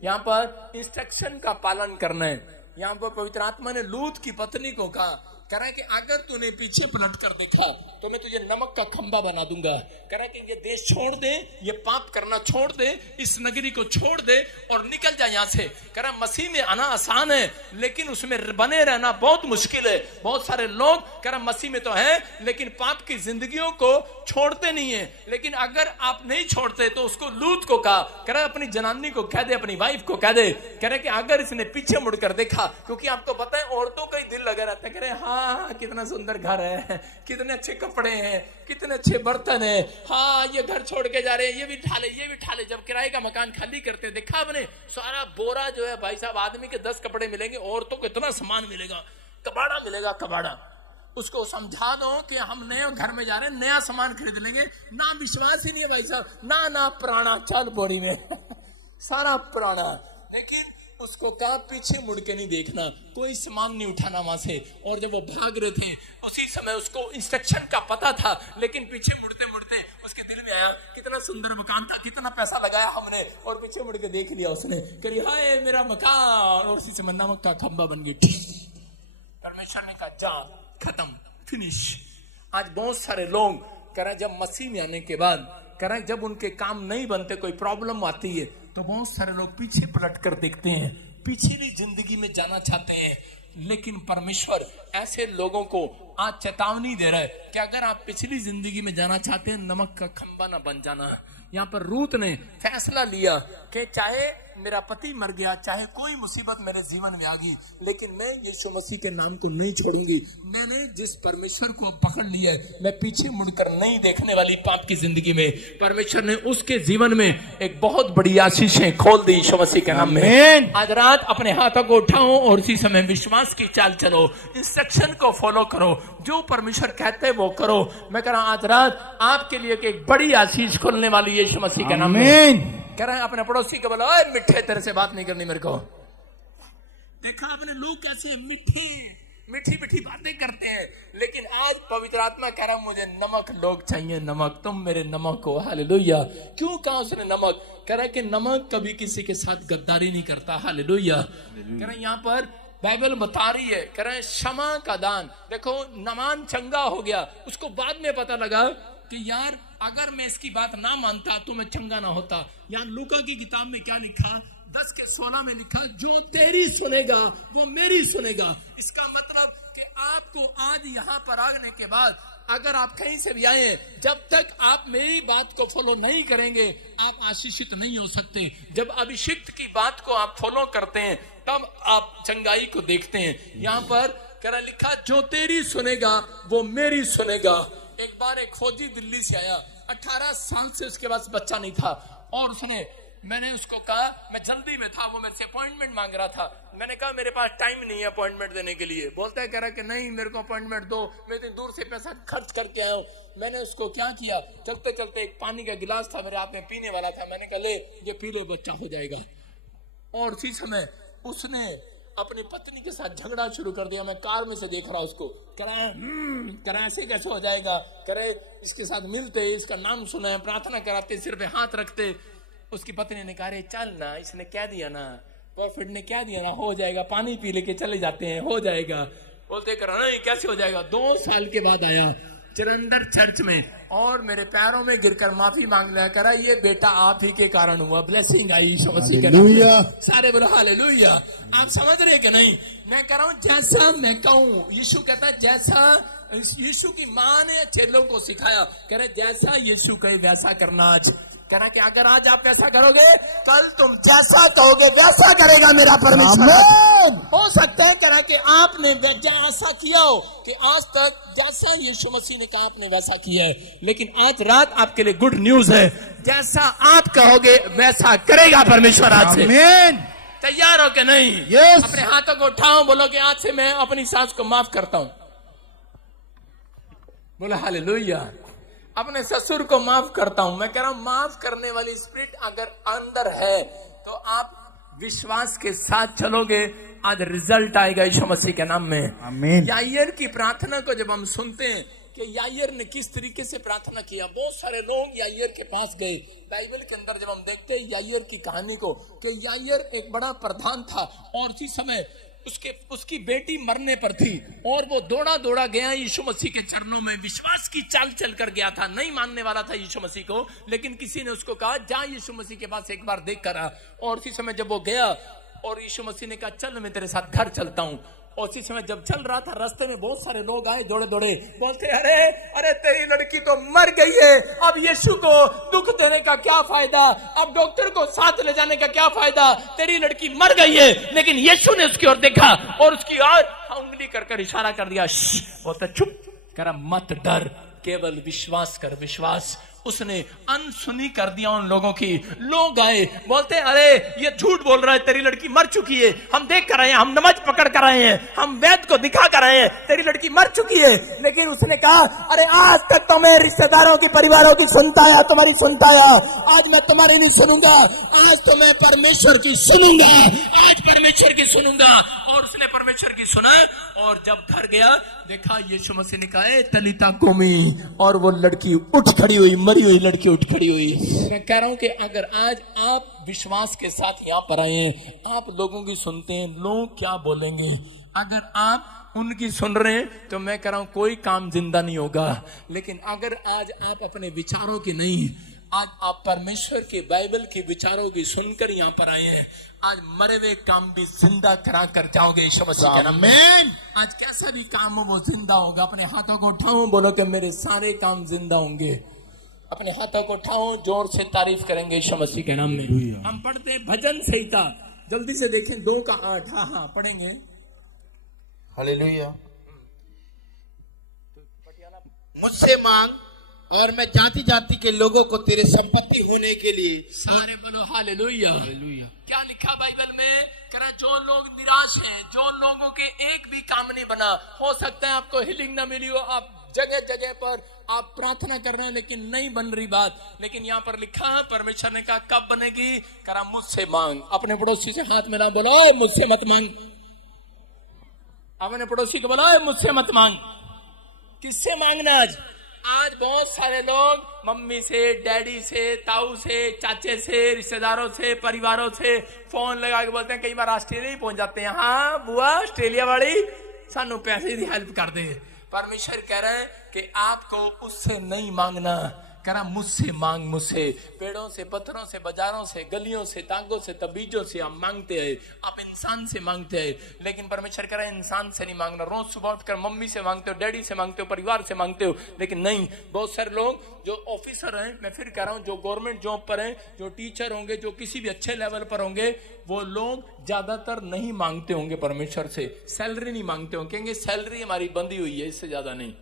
यहाँ पर इंस्ट्रक्शन का पालन करना है। यहाँ पर पवित्र आत्मा ने लूत की पत्नी को कहा, कह रहा है कि अगर तूने पीछे पलट कर देखा तो मैं तुझे नमक का खंबा बना दूंगा। कह रहा है कि ये देश छोड़ दे, ये पाप करना छोड़ दे, इस नगरी को छोड़ दे और निकल जा यहाँ से। कह रहा है मसीह में आना आसान है, लेकिन उसमें बने रहना बहुत मुश्किल है। बहुत सारे लोग कह रहा मसीह में तो है, लेकिन पाप की जिंदगियों को छोड़ते नहीं है। लेकिन अगर आप नहीं छोड़ते तो उसको लूत को कहा, कह रहा है अपनी जनानी को कह दे, अपनी वाइफ को कह दे। कह रहे कि अगर इसने पीछे मुड़कर देखा, क्योंकि आपको पता है औरतों का ही दिल लगा रहता है। कह रहे हाँ कितना सुंदर घर है, कितने अच्छे कपड़े हैं, कितने अच्छे बर्तन है, हाँ ये घर छोड़ के जा रहे हैं, ये भी ठाले, ये भी ठाले। जब किराए का मकान खाली करते देखा आपने, सारा बोरा जो है भाई साहब, आदमी के 10 कपड़े मिलेंगे, औरतों को इतना सामान मिलेगा, कबाड़ा मिलेगा, कबाड़ा। उसको समझा दो कि हम नए घर में जा रहे हैं, नया सामान खरीद लेंगे। ना विश्वास ही नहीं है भाई साहब, ना पुराना चल बोरी में सारा पुराना। लेकिन उसको कहा पीछे मुड़ के नहीं देखना, कोई सामान नहीं उठाना वहां से। और जब वो भाग रहे थे उसी समय उसको इंस्ट्रक्शन का पता था, लेकिन पीछे मुड़ते मुड़ते उसके दिल में आया कितना सुंदर मकान था, कितना पैसा लगाया हमने, और पीछे मुड़ के देख लिया उसने, कह हाय मेरा मकान, और उसी समय नमक का खंबा बन गया। परमेश्वर ने कहा जा, खत्म, फिनिश। आज बहुत सारे लोग कह रहे जब मसीह में आने के बाद, कह रहे जब उनके काम नहीं बनते, कोई प्रॉब्लम आती है, तो बहुत सारे लोग पीछे पलट कर देखते हैं, पिछली जिंदगी में जाना चाहते हैं। लेकिन परमेश्वर ऐसे लोगों को आज चेतावनी दे रहा है कि अगर आप पिछली जिंदगी में जाना चाहते हैं, नमक का खंबा ना बन जाना। यहाँ पर रूत ने फैसला लिया कि चाहे मेरा पति मर गया, चाहे कोई मुसीबत मेरे जीवन में आ गई, लेकिन मैं यीशु मसीह के नाम को नहीं छोड़ूंगी। मैंने जिस परमेश्वर को पकड़ लिया है, मैं पीछे मुड़कर नहीं देखने वाली पाप की जिंदगी में। परमेश्वर ने उसके जीवन में एक बहुत बड़ी आशीषें खोल दी यीशु मसीह के नाम में। आज रात अपने हाथों को उठाओ और उसी समय विश्वास की चाल चलो, इंस्ट्रक्शन को फॉलो करो। जो परमेश्वर कहते हैं वो करो। मैं कह रहा हूं आज रात आपके लिए एक बड़ी आशीष खुलने वाली यीशु मसीह के नाम में। कह रहे हैं अपने पड़ोसी को बोला, ओए मिठे तेरे से बात नहीं करनी मेरे को। देखा आपने लोग कैसे मीठी मीठी बातें करते हैं, लेकिन आज पवित्र आत्मा कह रहा मुझे नमक लोग चाहिए, नमक, तुम मेरे नमक हो। हालेलुया। क्यों कहा उसने नमक? कह रहा है कि नमक कभी किसी के साथ गद्दारी नहीं करता। हालेलुया। कह रहा है यहाँ पर बाइबल बता रही है, कह रहा है क्षमा का दान। देखो नामान चंगा हो गया, उसको बाद में पता लगा कि यार अगर मैं इसकी बात ना मानता तो मैं चंगा ना होता। यार लूका की किताब में क्या लिखा, 10:16 में लिखा, जो तेरी सुनेगा वो मेरी सुनेगा। इसका मतलब कि आपको आज यहाँ पर आने के बाद अगर आप कहीं से भी आए, जब तक आप मेरी बात को फॉलो नहीं करेंगे आप आशीषित नहीं हो सकते। जब अभिषिक्त की बात को आप फॉलो करते हैं तब आप चंगाई को देखते हैं। यहाँ पर कह रहा लिखा, जो तेरी सुनेगा वो मेरी सुनेगा। एक बार एक फौजी दिल्ली से आया, 18 साल से उसके पास बच्चा नहीं था, और मैंने उसको कहा, मैं जल्दी में था, वो मेरे से अपॉइंटमेंट मांग रहा था। मैंने कहा मेरे पास टाइम नहीं है अपॉइंटमेंट देने के लिए। बोलता है, कह रहा कि नहीं मेरे को अपॉइंटमेंट दो, मैं इतनी दूर से पैसा खर्च करके आया हूँ। मैंने उसको क्या किया, चलते चलते एक पानी का गिलास था मेरे हाथ में, पीने वाला था, मैंने कहा ले ये पी लो, बच्चा हो जाएगा। और उसी समय उसने अपनी पत्नी के साथ झगड़ा शुरू कर दिया। मैं कार में से देख रहा उसको, कह रहा ऐसे कैसे हो जाएगा, कह रहे इसके साथ मिलते, इसका नाम सुना, प्रार्थना कराते, सिर पे हाथ रखते। उसकी पत्नी ने कहा, अरे चल ना, इसने क्या दिया ना, बॉयफ्रेंड ने क्या दिया ना, हो जाएगा, पानी पी लेके चले जाते हैं, हो जाएगा। बोलते कर नहीं कैसे हो जाएगा। 2 साल के बाद आया जलंधर चर्च में और मेरे पैरों में गिरकर माफी मांगने करा, ये बेटा आप ही के कारण हुआ, ब्लेसिंग आई यीशु मसीह के नाम। सारे बोलो हालेलुया। आप समझ रहे कि नहीं? मैं कह रहा हूं जैसा मैं कहूं, यीशु कहता है जैसा यीशु की माँ ने चेलों को सिखाया, कह रहे जैसा यीशु कहे वैसा करना। आज कहना कि अगर आज आप वैसा करोगे कल तुम जैसा कहोगे वैसा करेगा मेरा परमेश्वर। हो सकता है करा कि आपने ऐसा किया हो कि आज तक जैसा यीशु मसीह ने कहा आपने वैसा किया है, लेकिन आज रात आपके लिए गुड न्यूज है, जैसा आप कहोगे वैसा करेगा परमेश्वर आज से। तैयार हो के नहीं? yes. अपने हाथों को उठाओ, बोलो कि आज से मैं अपनी सास को माफ करता हूं। बोलो हालेलुया। अपने ससुर को माफ करता हूं। मैं कह रहा हूं माफ करने वाली स्पिरिट अगर अंदर है तो आप विश्वास के साथ चलोगे, आज रिजल्ट आएगा यीशु मसीह के नाम में। आमीन। याईर की प्रार्थना को जब हम सुनते हैं कि याईर ने किस तरीके से प्रार्थना किया, बहुत सारे लोग याईर के पास गए। बाइबल के अंदर जब हम देखते हैं याईर की कहानी को, कि याईर एक बड़ा प्रधान था और उसी समय उसकी बेटी मरने पर थी और वो दौड़ा दौड़ा गया यीशु मसीह के चरणों में, विश्वास की चाल चल कर गया था। नहीं मानने वाला था यीशु मसीह को, लेकिन किसी ने उसको कहा जा यीशु मसीह के पास एक बार देख कर आ। और उसी समय जब वो गया और यीशु मसीह ने कहा चल मैं तेरे साथ घर चलता हूँ। और उसी समय जब चल रहा था रास्ते में बहुत सारे लोग आए दौड़े दौड़े, बोलते अरे तेरी लड़की तो मर गई है, अब यीशु को दुख देने का क्या फायदा, अब डॉक्टर को साथ ले जाने का क्या फायदा, तेरी लड़की मर गई है। लेकिन यीशु ने उसकी ओर देखा और उसकी ओर उंगली कर इशारा कर दिया, बोलता चुप करा, मत डर, केवल विश्वास कर, विश्वास। उसने अनसुनी कर दिया उन लोगों की। लोग आए बोलते अरे ये झूठ बोल रहा है, तेरी लड़की मर चुकी है, हम देख कर आए हैं, हम नमाज पकड़ कर आए हैं, हम वैद्य को दिखा कर आए हैं, तेरी लड़की मर चुकी है। लेकिन उसने कहा अरे आज तक तो मैं रिश्तेदारों की परिवारों की सुनता आया, तुम्हारी सुनता आया, आज मैं तुम्हारी नहीं सुनूंगा, आज तो मैं परमेश्वर की सुनूंगा, आज परमेश्वर की सुनूंगा। और उसने परमेश्वर की सुना और जब घर गया देखा यीशु मसीह ने कहा तलीता कुमी, और वो लड़की उठ खड़ी हुई, मरी हुई लड़की उठ खड़ी हुई। मैं कह रहा हूं कि अगर आज आप विश्वास के साथ यहाँ पर आए हैं, आप लोगों की सुनते हैं, लोग क्या बोलेंगे, अगर आप उनकी सुन रहे हैं तो मैं कह रहा हूं कोई काम जिंदा नहीं होगा। लेकिन अगर आज आप अपने विचारों की नहीं, आज आप परमेश्वर के बाइबल के विचारों की सुनकर यहाँ पर आए हैं, आज मरे हुए काम भी जिंदा करा कर जाओगे यीशु मसीह के नाम में। आज कैसा भी काम हो वो जिंदा होगा। अपने हाथों को उठाओ, बोलो कि मेरे सारे काम जिंदा होंगे। अपने हाथों को उठाओ, जोर से तारीफ करेंगे यीशु मसीह के नाम में। हम पढ़ते हैं भजन संहिता, जल्दी से देखें 2:8। हाँ पढ़ेंगे। हालेलुया। मुझसे मांग और मैं जाति जाति के लोगों को तेरे संपत्ति होने के लिए। सारे बोलो हालेलुया। क्या लिखा बाइबल में? करा जो लोग निराश हैं, जो लोगों के एक भी काम नहीं बना, हो सकता है आपको हीलिंग ना मिली हो, आप जगह जगह पर आप प्रार्थना कर रहे हैं लेकिन नहीं बन रही बात, लेकिन यहाँ पर लिखा है परमेश्वर ने कहा कब बनेगी? करा मुझसे मांग। अपने पड़ोसी से हाथ मिला, बोलो मुझसे मत मांग। अपने पड़ोसी को बोलो मुझसे मत मांग। किससे मांगना? आज बहुत सारे लोग मम्मी से, डैडी से, ताऊ से, चाचे से, रिश्तेदारों से, परिवारों से फोन लगा के बोलते हैं, कई बार ऑस्ट्रेलिया ही पहुंच जाते हैं, हाँ बुआ ऑस्ट्रेलिया वाली सानू पैसे की हेल्प कर दे। परमेश्वर कह रहे हैं कि आपको उससे नहीं मांगना, करा मुझसे मांग। मुझसे पेड़ों से, पत्थरों से, बाजारों से, गलियों से, तांगों से, तबीजों से आप मांगते हैं, आप इंसान से मांगते हैं, लेकिन परमेश्वर कह रहा है इंसान से नहीं मांगना। रोज सुबह उठकर मम्मी से मांगते हो, डैडी से मांगते हो, परिवार से मांगते हो, लेकिन नहीं। बहुत सारे लोग जो ऑफिसर हैं, मैं फिर कह रहा हूं, जो गवर्नमेंट जॉब पर हैं, जो टीचर होंगे, जो किसी भी अच्छे लेवल पर होंगे, वो लोग ज्यादातर नहीं मांगते होंगे परमेश्वर से, सैलरी नहीं मांगते होंगे, कहेंगे सैलरी हमारी बंधी हुई है, इससे ज्यादा नहीं।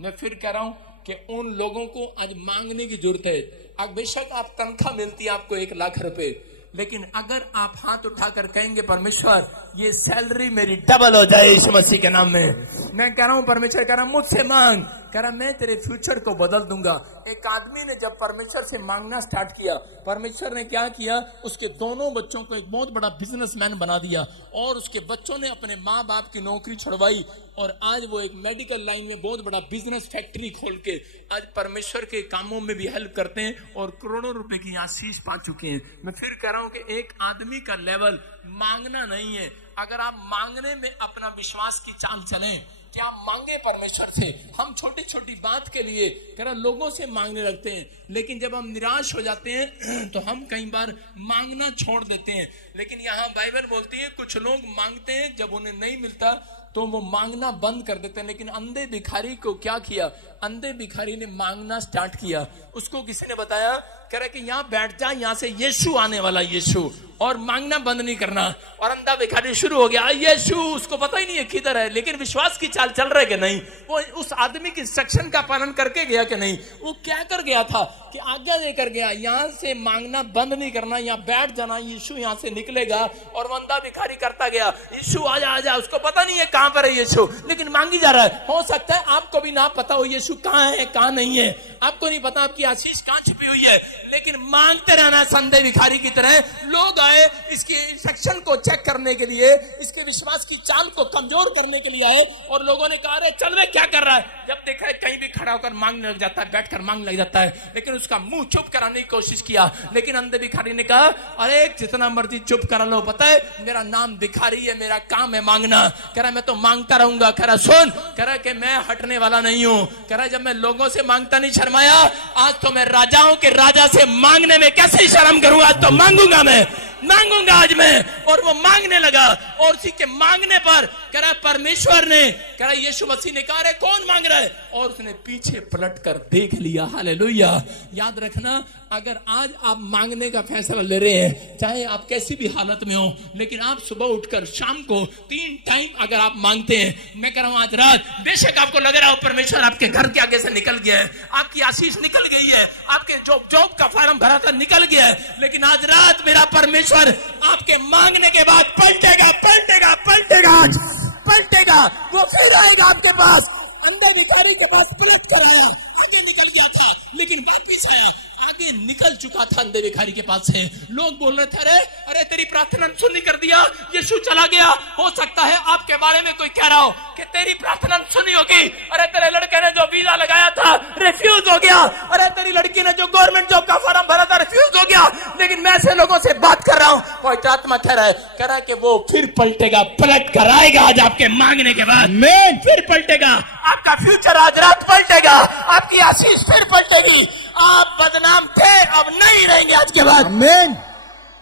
मैं फिर कह रहा हूं कि उन लोगों को आज मांगने की जरूरत है। अब बेशक आप तनख्वाह मिलती है आपको 1 लाख रुपए, लेकिन अगर आप हाथ उठाकर कहेंगे परमेश्वर ये सैलरी मेरी डबल हो जाए यीशु मसीह के नाम में, मैं कह रहा हूं परमेश्वर कह रहा मुझसे मांग, कह रहा मैं तेरे फ्यूचर को बदल दूंगा। एक आदमी ने जब परमेश्वर से मांगना स्टार्ट किया, परमेश्वर ने क्या किया, उसके दोनों बच्चों को एक बहुत बड़ा बिजनेसमैन बना दिया, और उसके बच्चों ने अपने माँ बाप की नौकरी छुड़वाई, और आज वो एक मेडिकल लाइन में बहुत बड़ा बिजनेस फैक्ट्री खोल के आज परमेश्वर के कामों में भी हेल्प करते हैं, और करोड़ों रुपए की आशीष पा चुके हैं। मैं फिर कह रहा हूं कि एक आदमी का लेवल मांगना नहीं है। अगर आप मांगने में अपना विश्वास की चाल चले, क्या मांगे परमेश्वर से। हम छोटी छोटी बात के लिए करा लोगों से मांगने लगते हैं, लेकिन जब हम निराश हो जाते हैं तो हम कई बार मांगना छोड़ देते हैं। लेकिन यहाँ बाइबल बोलती है कुछ लोग मांगते हैं, जब उन्हें नहीं मिलता तो वो मांगना बंद कर देते हैं। लेकिन अंधे भिखारी को क्या किया, अंधे भिखारी ने मांगना स्टार्ट किया। उसको किसी ने बताया, कह रहा कि यहाँ बैठ जा, यहाँ से यीशु आने वाला, यीशु, और मांगना बंद नहीं करना। और अंधा भिखारी शुरू हो गया यीशु, उसको पता ही नहीं है किधर है, लेकिन विश्वास की चाल चल रहा है कि नहीं, वो उस आदमी की इंस्ट्रक्शन का पालन करके गया कि नहीं। वो क्या कर गया था कि आज्ञा देकर गया, यहाँ से मांगना बंद नहीं करना, यहाँ बैठ जाना, यीशु यहाँ से निकलेगा। और वो अंधा भिखारी करता गया, यीशु आजा आजा, उसको पता नहीं है कहां पर है यीशु, लेकिन मांगी जा रहा है। हो सकता है आपको भी ना पता हो यीशु कहां है कहां नहीं है, आपको नहीं पता आपकी आशीष कहां छुपी हुई है, लेकिन मांगते रहना संदेह भिखारी की तरह। लोग आए इसके इंस्ट्रक्शन को चेक करने के लिए, इसके विश्वास की चाल को कमजोर करने के लिए आए, और लोगों ने कहा अरे चल वे क्या कर रहा है। जब देखा है कहीं भी खड़ा होकर मांगने लग जाता है, बैठकर मांगने लग जाता है, लेकिन उसका मुंह चुप कराने की कोशिश किया। लेकिन अंधे भिखारी ने कहा अरे जितना मर्जी चुप करा लो, पता है मेरा नाम भिखारी है, मेरा काम है मांगना। कह रहा मैं तो मांगता रहूंगा। कह रहा सुन, कह रहा कि मैं हटने वाला नहीं हूं। कह रहा जब मैं लोगों से मांगता नहीं शर्माया, आज तो मैं राजाओं के राजा से मांगने में कैसे शर्म करूंगा, आज तो मांगूंगा, मैं मांगूंगा आज मैं। और वो मांगने लगा, और उसी के मांगने पर कह रहा परमेश्वर ने, कह रहा यीशु मसीह ने कहा कौन मांग रहा है, और उसने पीछे पलटकर देख लिया। हालेलुया। याद रखना, अगर आज आप मांगने का फैसला ले रहे हैं, चाहे आप कैसी भी हालत में हो, लेकिन आप सुबह उठकर शाम को 3 टाइम अगर आप मांगते हैं, मैं कह रहा हूं आज रात बेशक आपको लग रहा हो परमेश्वर आपके घर के आगे से निकल गया है, आपकी आशीष निकल गई है, आपके जॉब का फॉर्म भरा था निकल गया है, लेकिन आज रात मेरा परमेश्वर आपके मांगने के बाद पलटेगा, पलटेगा, पलटेगा, आज पलटेगा। वो फिर आएगा आपके पास। अंधे भिखारी के पास पलट कर आया, आगे निकल गया था, लेकिन वापिस आया, आगे निकल चुका था अंधे भिखारी के पास से। लोग बोल रहे थे अरे अरे तेरी प्रार्थना सुनी कर दिया, यीशु चला गया। हो सकता है आपके बारे में कोई कह रहा हो कि तेरी प्रार्थना सुनी होगी, अरे तेरे लड़के ने जो वीजा लगाया था रिफ्यूज हो गया, अरे तेरी लड़की ने जो गवर्नमेंट जॉब का फॉर्म भरा था रिफ्यूज हो गया। लेकिन मैं ऐसे लोगों से बात कर रहा हूं, पवित्र आत्मा कह रहा है कि वो फिर पलटेगा, पलट कर आएगा आज आपके मांगने के बाद, फिर पलटेगा आपका फ्यूचर, आज रात पलटेगा, आपकी आशीष फिर पलटेगी। आप बदनाम थे, अब नहीं रहेंगे आज के बाद। आमीन।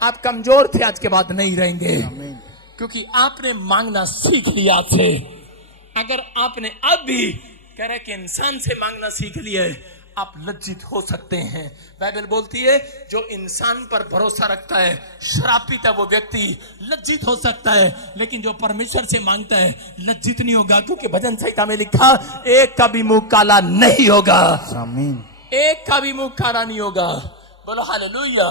आप कमजोर थे, आज के बाद नहीं रहेंगे। आमीन। क्योंकि आपने मांगना सीख लिया आपसे। अगर आपने अब भी कह रहे कि इंसान से मांगना सीख लिया है, आप लज्जित हो सकते हैं। बाइबल बोलती है जो इंसान पर भरोसा रखता है श्रापित है वो व्यक्ति, लज्जित हो सकता है, लेकिन जो परमेश्वर से मांगता है लज्जित नहीं होगा, क्योंकि भजन संहिता में लिखा एक का भी मुंह काला नहीं होगा। आमीन। एक का भी मुंह खाना नहीं होगा। बोलो हालेलुया।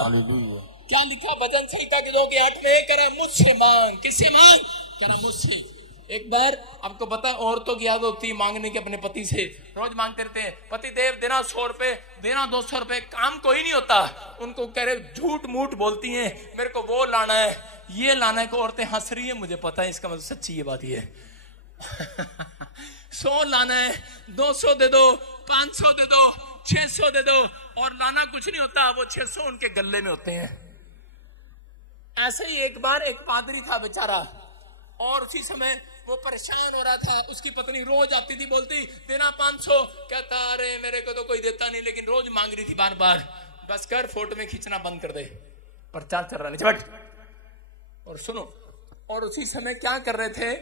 क्या लिखा भजन संहिता के 2:8 में, कह रहा मुझसे मांग। किससे मांग? कह रहा मुझसे। एक बार आपको पता है औरतों की याद होती है मांगने की अपने पति से, रोज मांगते रहते हैं, पति देव देना 100 रुपए, देना 200 रुपए, काम कोई नहीं होता। उनको कह रहे झूठ मूठ बोलती हैं, मेरे को वो लाना है, ये लाना है। को औरतें हंस रही है, मुझे पता है, इसका मतलब सच्ची ये बात ये है। 100 लाना है, 200 दे दो, 500 दे दो, 600 दे दो, और लाना कुछ नहीं होता, वो 600 उनके गले में होते हैं। ऐसे ही एक बार एक पादरी था बेचारा, और उसी समय वो परेशान हो रहा था। उसकी पत्नी रोज आती थी, बोलती देना 500, कहता अरे मेरे को तो कोई देता नहीं, लेकिन रोज मांग रही थी बार बार। बस कर, फोटो में खींचना बंद कर दे, प्रचार चल रहा नहीं, चट। और सुनो, और उसी समय क्या कर रहे थे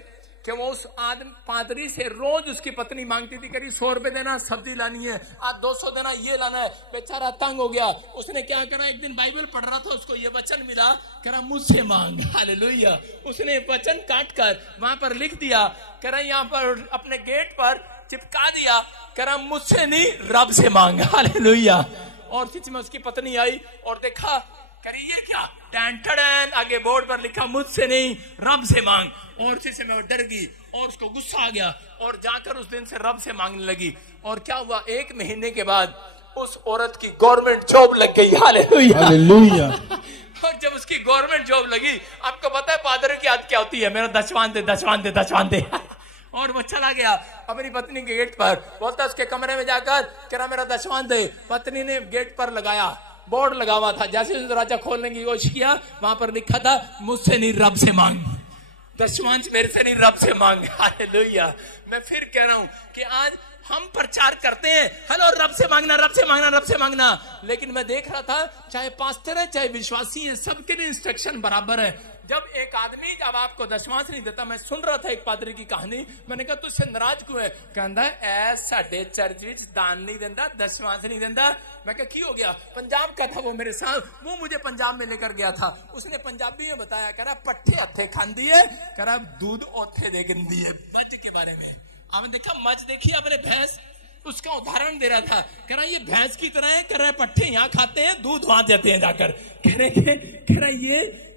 कि वो उस आदमी पादरी से रोज उसकी पत्नी मांगती थी, करी 100 रुपए देना, सब्जी लानी है, आज 200 देना, ये लाना है। बेचारा तंग हो गया। उसने क्या करा, एक दिन बाइबल पढ़ रहा था, उसको ये वचन मिला, करा मुझसे मांग। हालेलुया। उसने वचन काट कर वहां पर लिख दिया, करा यहाँ पर अपने गेट पर चिपका दिया, करा मुझसे नहीं रब से मांग। हालेलुया। और सच में उसकी पत्नी आई और देखा, करिए क्या, टैन आगे बोर्ड पर लिखा मुझसे नहीं रब से मांग। और उसी से मैं डर गई और उसको गुस्सा आ गया और जाकर उस दिन से रब से मांगने लगी। और क्या हुआ, 1 महीने के बाद उस औरत की गवर्नमेंट जॉब लग गई। हालेलुया। और जब उसकी गवर्नमेंट जॉब लगी, आपको पता है पादरी की आदत क्या होती है, मेरा दशवान दे, दशवान दे, दशवान दे। और वो चला गया अपनी पत्नी के गेट पर, बोलता उसके कमरे में जाकर, कह रहा मेरा दशवान दे। पत्नी ने गेट पर लगाया, बोर्ड लगा हुआ था, जैसे उसने दरवाजा खोलने की कोशिश किया, वहां पर लिखा था मुझसे नहीं रब से मांग, दशवांश मेरे से नहीं रब से मांग। हालेलुया। मैं फिर कह रहा हूं कि आज हम प्रचार करते हैं, हेलो रब से मांगना, रब से मांगना, रब से मांगना, लेकिन मैं देख रहा था चाहे पास्टर है चाहे विश्वासी है, सबके लिए इंस्ट्रक्शन बराबर है। जब एक आदमी जब आपको दशवांश नहीं देता, मैं सुन रहा था एक पादरी की कहानी, मैंने कहा तुझसे नाराज क्यों है? कहता है साडे चर्च विच दान नहीं देता, दशवांश नहीं देता। मैं कहा की हो गया? पंजाब का था वो मेरे साथ, वो मुझे पंजाब में लेकर गया था। उसने पंजाबी में बताया, कह रहा पट्ठे हथे खांदी है, कह रहा दूध ओथे दे गंदी है। मज के बारे में आपने देखा, मज देखी आपने, भैंस, उसका उदाहरण दे रहा था। कह रहा ये भैंस की तरह है, कह रहा पट्ठे यहाँ खाते हैं, दूध वहां देते हैं जाकर। कह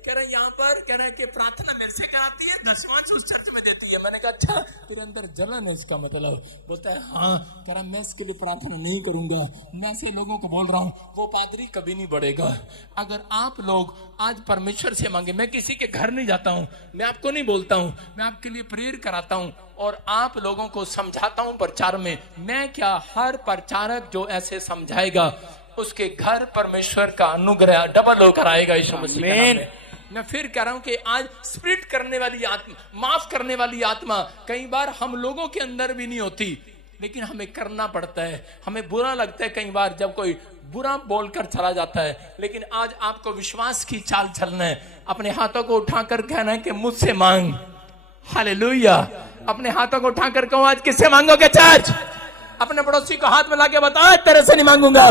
रहे यहाँ पर कह रहे कि प्रार्थना मेरे से कराती है, दशवांश उस चर्च में देती है। मैंने कहा अच्छा, तेरे अंदर जलन है इसका मतलब। बोलता है हाँ। कह रहा मैं इसके लिए प्रार्थना नहीं करूंगा, मैं ऐसे लोगों को बोल रहा हूँ वो पादरी कभी नहीं बढ़ेगा। अगर आप लोग आज परमेश्वर से मांगे, मैं किसी के घर नहीं जाता हूँ, मैं आपको नहीं बोलता हूँ, मैं आपके लिए प्रेयर कराता हूँ और आप लोगों को समझाता हूँ प्रचार में। मैं क्या, हर प्रचारक जो ऐसे समझाएगा उसके घर परमेश्वर का अनुग्रह डबल होकर आएगा यीशु मसीह के नाम में। मैं फिर कह रहा हूं कि आज स्पिरिट करने वाली आत्मा, माफ करने वाली आत्मा कई बार हम लोगों के अंदर भी नहीं होती, लेकिन हमें करना पड़ता है। हमें बुरा लगता है कई बार जब कोई बुरा बोलकर चला जाता है, लेकिन आज आपको विश्वास की चाल चलना है। अपने हाथों को उठाकर कहना है कि मुझसे मांग। हालेलुया। अपने हाथों को उठाकर कहो आज किससे मांगोगे चर्च? अपने पड़ोसी को हाथ में लाके बताओ तेरे से नहीं मांगूंगा।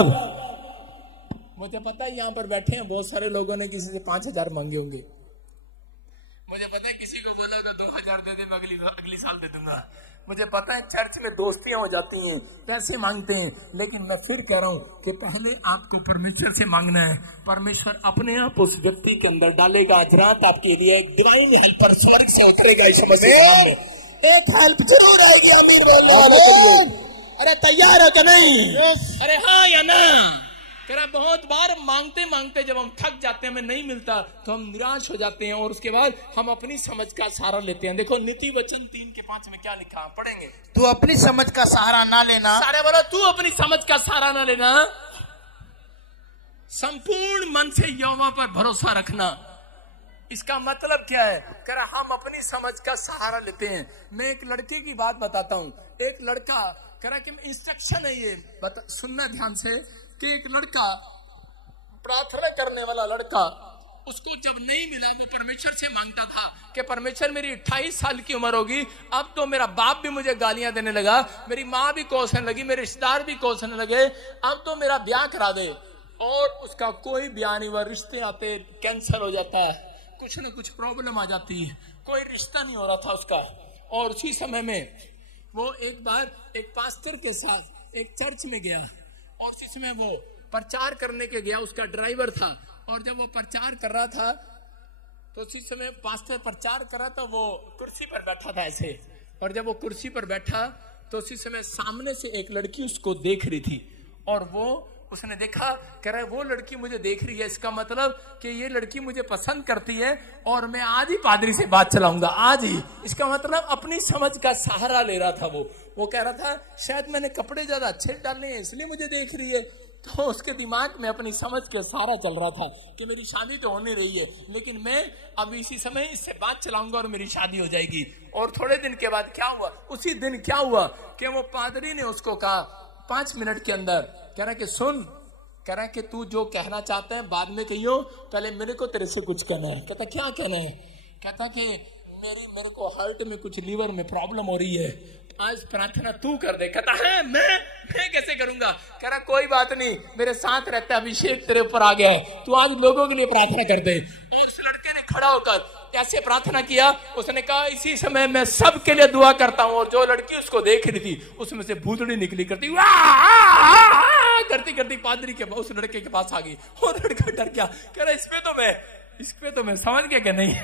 मुझे पता है यहाँ पर बैठे हैं बहुत सारे लोगों ने किसी से 5000 मांगे होंगे। मुझे पता है किसी को बोला होगा 2000 दे दे, मैं अगली साल दे दूंगा। मुझे पता है चर्च में दोस्तियां हो जाती हैं, पैसे मांगते हैं, लेकिन मैं फिर कह रहा हूँ कि पहले आपको परमेश्वर से मांगना है। परमेश्वर अपने आप उस व्यक्ति के अंदर डालेगा। आज रात आपके लिए एक डिवाइन हेल्पर स्वर्ग से उतरेगा इस मसीह में। एक हेल्प जरूर आएगी। अमीर बोल, अरे तैयार हो क्या नहीं? अरे हाँ या ना? बहुत बार मांगते मांगते जब हम थक जाते हैं, हमें नहीं मिलता, तो हम निराश हो जाते हैं और उसके बाद हम अपनी समझ का सहारा लेते हैं। देखो नीति वचन 3:5 में क्या लिखा, पढ़ेंगे। तू अपनी समझ का सहारा ना लेना। सारे बोलो, तू अपनी समझ का सहारा ना लेना, संपूर्ण मन से यहोवा पर भरोसा रखना। इसका मतलब क्या है? कह रहा हम अपनी समझ का सहारा लेते हैं। मैं एक लड़के की बात बताता हूँ। एक लड़का कह रहा कि इंस्ट्रक्शन है ये, सुनना ध्यान से, कि एक लड़का प्रार्थना करने वाला लड़का, उसको जब नहीं मिला वो परमेश्वर से मांगता था कि परमेश्वर मेरी 28 साल की उम्र होगी, अब तो मेरा बाप भी मुझे गालियां देने लगा, मेरी माँ भी कोसने लगी, मेरे रिश्तेदार भी कोसने लगे, अब तो मेरा ब्याह करा दे। और उसका कोई ब्याह नहीं हुआ, रिश्ते आते कैंसिल हो जाता है, कुछ ना कुछ प्रॉब्लम आ जाती है, कोई रिश्ता नहीं हो रहा था उसका। और उसी समय में वो एक बार एक पास्टर के साथ एक चर्च में गया और उसी समय वो प्रचार करने के गया, उसका ड्राइवर था, और जब वो प्रचार कर रहा था तो उसी समय पास्टर प्रचार कर रहा था, वो कुर्सी पर बैठा था ऐसे, और जब वो कुर्सी पर बैठा तो उसी समय सामने से एक लड़की उसको देख रही थी, और वो उसने देखा, कह रहा है वो लड़की मुझे देख रही है, इसका मतलब कि ये लड़की मुझे पसंद करती है और मैं आज ही पादरी से बात चलाऊंगा, आज ही। इसका मतलब अपनी समझ का सहारा ले रहा था वो कह रहा था शायद मैंने कपड़े ज्यादा अच्छे डाले हैं इसलिए मुझे देख रही है। तो उसके दिमाग में अपनी समझ के सहारा चल रहा था कि मेरी शादी तो होने रही है, लेकिन मैं अब इसी समय इससे बात चलाऊंगा और मेरी शादी हो जाएगी। और थोड़े दिन के बाद क्या हुआ, उसी दिन क्या हुआ कि वो पादरी ने उसको कहा 5 मिनट के अंदर, कह रहा कि सुन, कह रहा कि तू जो कहना चाहता है बाद में कहियो, पहले मेरे को तेरे से कुछ कहना है। कहता क्या कहना है? कहता कि मेरे को हार्ट में कुछ लीवर में प्रॉब्लम हो रही है, आज प्रार्थना तू कर दे। कहता है मैं कैसे करूंगा? कह रहा कोई बात नहीं, मेरे साथ रहता है, अभिषेक तेरे ऊपर आ गया है, तू आज लोगों के लिए प्रार्थना कर दे। और उस लड़के ने खड़ा होकर ऐसे प्रार्थना किया, उसने कहा इसी समय मैं सबके लिए दुआ करता हूँ। और जो लड़की उसको देख रही थी उसमें से भूतड़ी निकली करती करती पादरी के उस लड़के के पास आ गई, और लड़का डर गया, कह रहा इस पे तो मैं समझ गया कि नहीं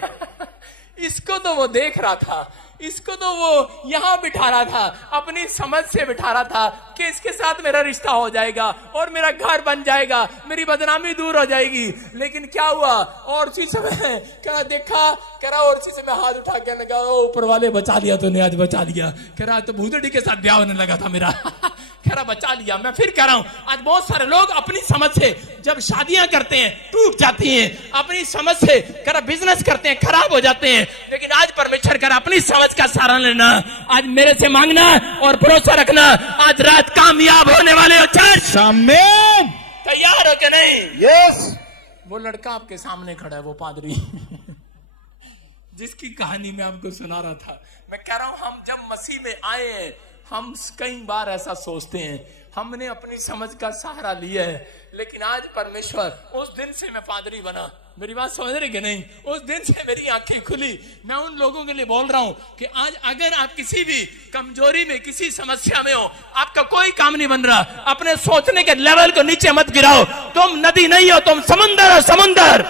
इसको तो वो देख रहा था, इसको तो वो यहां बिठा रहा था, अपनी समझ से बिठा रहा था कि इसके साथ मेरा रिश्ता हो जाएगा और मेरा घर बन जाएगा, मेरी बदनामी दूर हो जाएगी। लेकिन क्या हुआ, और उसी समय क्या देखा, कह रहा और उसी समय हाथ उठा के लगा, ऊपर वाले बचा लिया तूने, आज बचा लिया। कह रहा तो भूतड़ी के साथ ब्याह होने लगा था मेरा कह रहा बचा लिया। मैं फिर कह रहा हूं, आज बहुत सारे लोग अपनी समझ से जब शादियां करते हैं टूट जाती हैं, अपनी समझ से कह रहा बिजनेस करते हैं खराब हो जाते हैं। लेकिन आज परमेश्वर कर अपनी समझ का सहारा लेना, आज मेरे से मांगना और भरोसा रखना, आज रात कामयाब होने वाले हो। चर्च आमीन, तैयार हो के नहीं? यस। वो लड़का आपके सामने खड़ा है, वो पादरी जिसकी कहानी मैं आपको सुना रहा था। मैं कह रहा हूं हम जब मसीह में आए हैं, हम कई बार ऐसा सोचते हैं, हमने अपनी समझ का सहारा लिया है, लेकिन आज परमेश्वर, उस दिन से मैं पादरी बना, मेरी बात समझ रहे कि नहीं? उस दिन से मेरी आंखें खुली। मैं उन लोगों के लिए बोल रहा हूं कि आज अगर आप किसी भी कमजोरी में, किसी समस्या में हो, आपका कोई काम नहीं बन रहा, अपने सोचने के लेवल को नीचे मत गिराओ। तुम नदी नहीं हो, तुम समुंदर हो, समुंदर।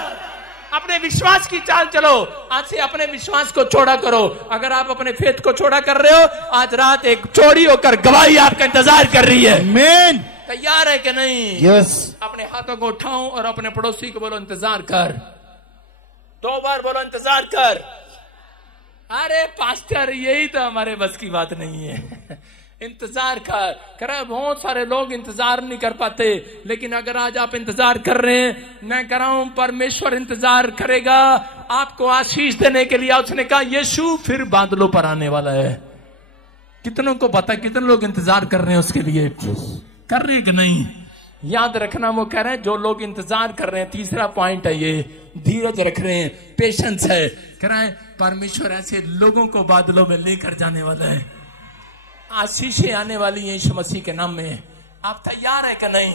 अपने विश्वास की चाल चलो, आज से अपने विश्वास को चौड़ा करो। अगर आप अपने फेथ को चौड़ा कर रहे हो, आज रात एक चौड़ी होकर गवाही आपका इंतजार कर रही है। आमीन। तैयार है कि नहीं? यस। अपने हाथों को उठाओ और अपने पड़ोसी को बोलो इंतजार कर। 2 बार बोलो इंतजार कर। अरे पास्टर यही तो हमारे बस की बात नहीं है इंतजार कर रहा है। बहुत सारे लोग इंतजार नहीं कर पाते, लेकिन अगर आज आप इंतजार कर रहे हैं, मैं कह रहा हूं परमेश्वर इंतजार करेगा आपको आशीष देने के लिए। उसने कहा यीशु फिर बादलों पर आने वाला है। कितनों को पता, कितने लोग इंतजार कर रहे हैं उसके लिए? कर रहे हैं कि नहीं? याद रखना, वो कह रहे हैं जो लोग इंतजार कर रहे हैं, तीसरा पॉइंट है ये, धीरज रख रहे हैं, पेशेंस है। कह रहे हैं परमेश्वर ऐसे लोगों को बादलों में लेकर जाने वाला है, आशीषें आने वाली है यीशु मसीह के नाम में। आप तैयार है कि नहीं?